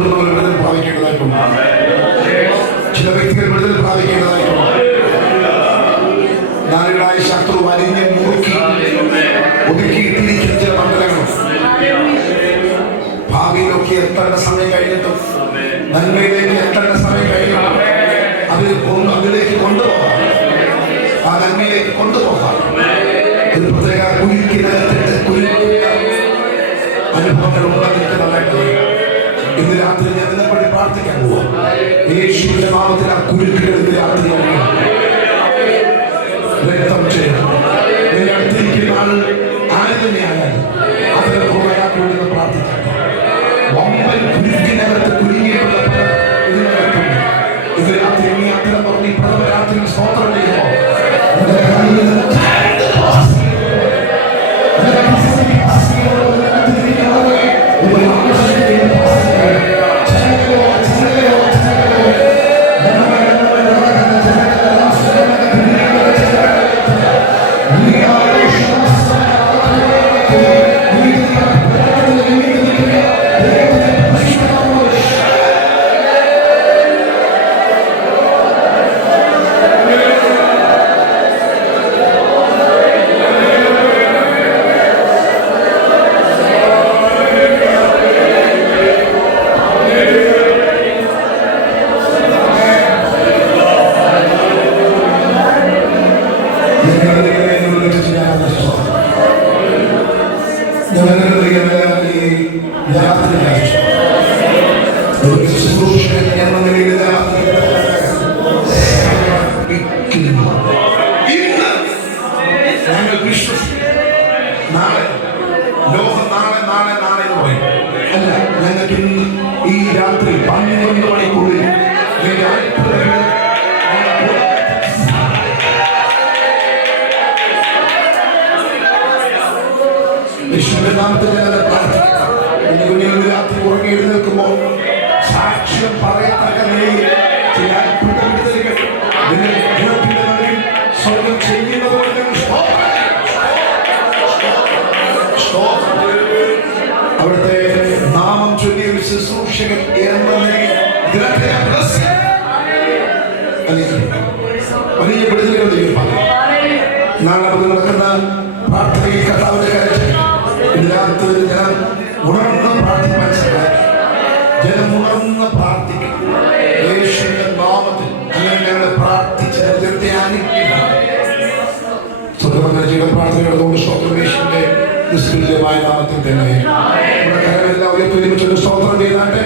കുടുംബങ്ങൾ വിടുതൽ പ്രാപിക്കേണ്ടതായിട്ടുണ്ട്. ചില വ്യക്തികൾ വിടുതൽ പ്രാപിക്കേണ്ടതായിട്ടുണ്ട്. നാളുകളായ ശത്രു വലിഞ്ഞ് മുറുക്കി ഒതുക്കിയിട്ടിരിക്കുന്ന ചില മണ്ഡലങ്ങൾ ഭാവിയിലൊക്കെ എത്തേണ്ട സമയം കഴിഞ്ഞിട്ടും നന്മയിലേക്ക് എത്തേണ്ട സമയം കഴിഞ്ഞിട്ടും അതിലേക്ക് കൊണ്ടുപോകാം, ആ നന്മയിലേക്ക് കൊണ്ടുപോകാം. ഒരു പ്രത്യേക കുരുക്കിനകത്തിട്ട് കുരുക്കുന്ന അനുഭവങ്ങൾ ഉണ്ടാകുന്നതായിട്ട് ഇന്ന് രാത്രി ഞാൻ നിന്നെപ്പടി പ്രാർത്ഥിക്കാൻ പോവാം. യേശുവിന്റെ നാമത്തിൽ ആ കുരുക്കുകൾ ഇന്ന് രാത്രി രക്തം ചെയ്യണം. നിന്റെ അടുത്തിരിക്കുന്ന ആൾ ആര് തന്നെയായാലും അതിനെ കുറയാക്കുണ്ടെന്ന് പ്രാർത്ഥിക്കാം. വമ്പൻ കുരുക്കിനകത്ത് കുരുങ്ങിയിട്ടുള്ള ഇതിനകത്തുണ്ട്. ഇത് രാത്രി നീ അത്തരം പറഞ്ഞ് പ്രഥമ രാത്രി സ്തോത്രം ചെയ്യുമ്പോൾ ഈ രാത്രി 12 മണിക്കൂറിൽ രാത്രി ഉറങ്ങി എഴുന്നേൽക്കുമ്പോൾ സാക്ഷ്യം പറയത്തക്ക നിലയിൽ ചില അത്ഭുതവിടുതലുകൾ നിങ്ങൾ ജനത്തിന്റെ നടുവിൽ സ്വർഗം ചെയ്യുന്നത് കൊണ്ട് അവിടുത്തെ നാമം ചൊല്ലിയ ഒരു ശുശ്രൂഷകൻ എന്ന നിലയിൽ വലിയ വിടുതലുകൾ നാളെ നടക്കുന്ന പ്രാർത്ഥനയിൽ കർത്താവിന്റെ കാര്യത്തിൽ ഇതിനകത്ത് ജനം ഉണർന്ന് പ്രാർത്ഥിക്കാൻ ജനം ഉണർന്ന് പ്രാർത്ഥിക്കും. യേശുവിന്റെ നാമത്തിൽ അങ്ങനെ ഞങ്ങൾ പ്രാർത്ഥിച്ച് സ്വന്തം പ്രാർത്ഥനകളോട് സ്വന്തം യേശുവിന്റെ നിസ്തുല്യമായ നാമത്തിൽ തന്നെ നമ്മുടെ കരങ്ങളെല്ലാം ഉയർത്തി ഒരുമിച്ചൊരു സ്തോത്രം ചെയ്താട്ടെ.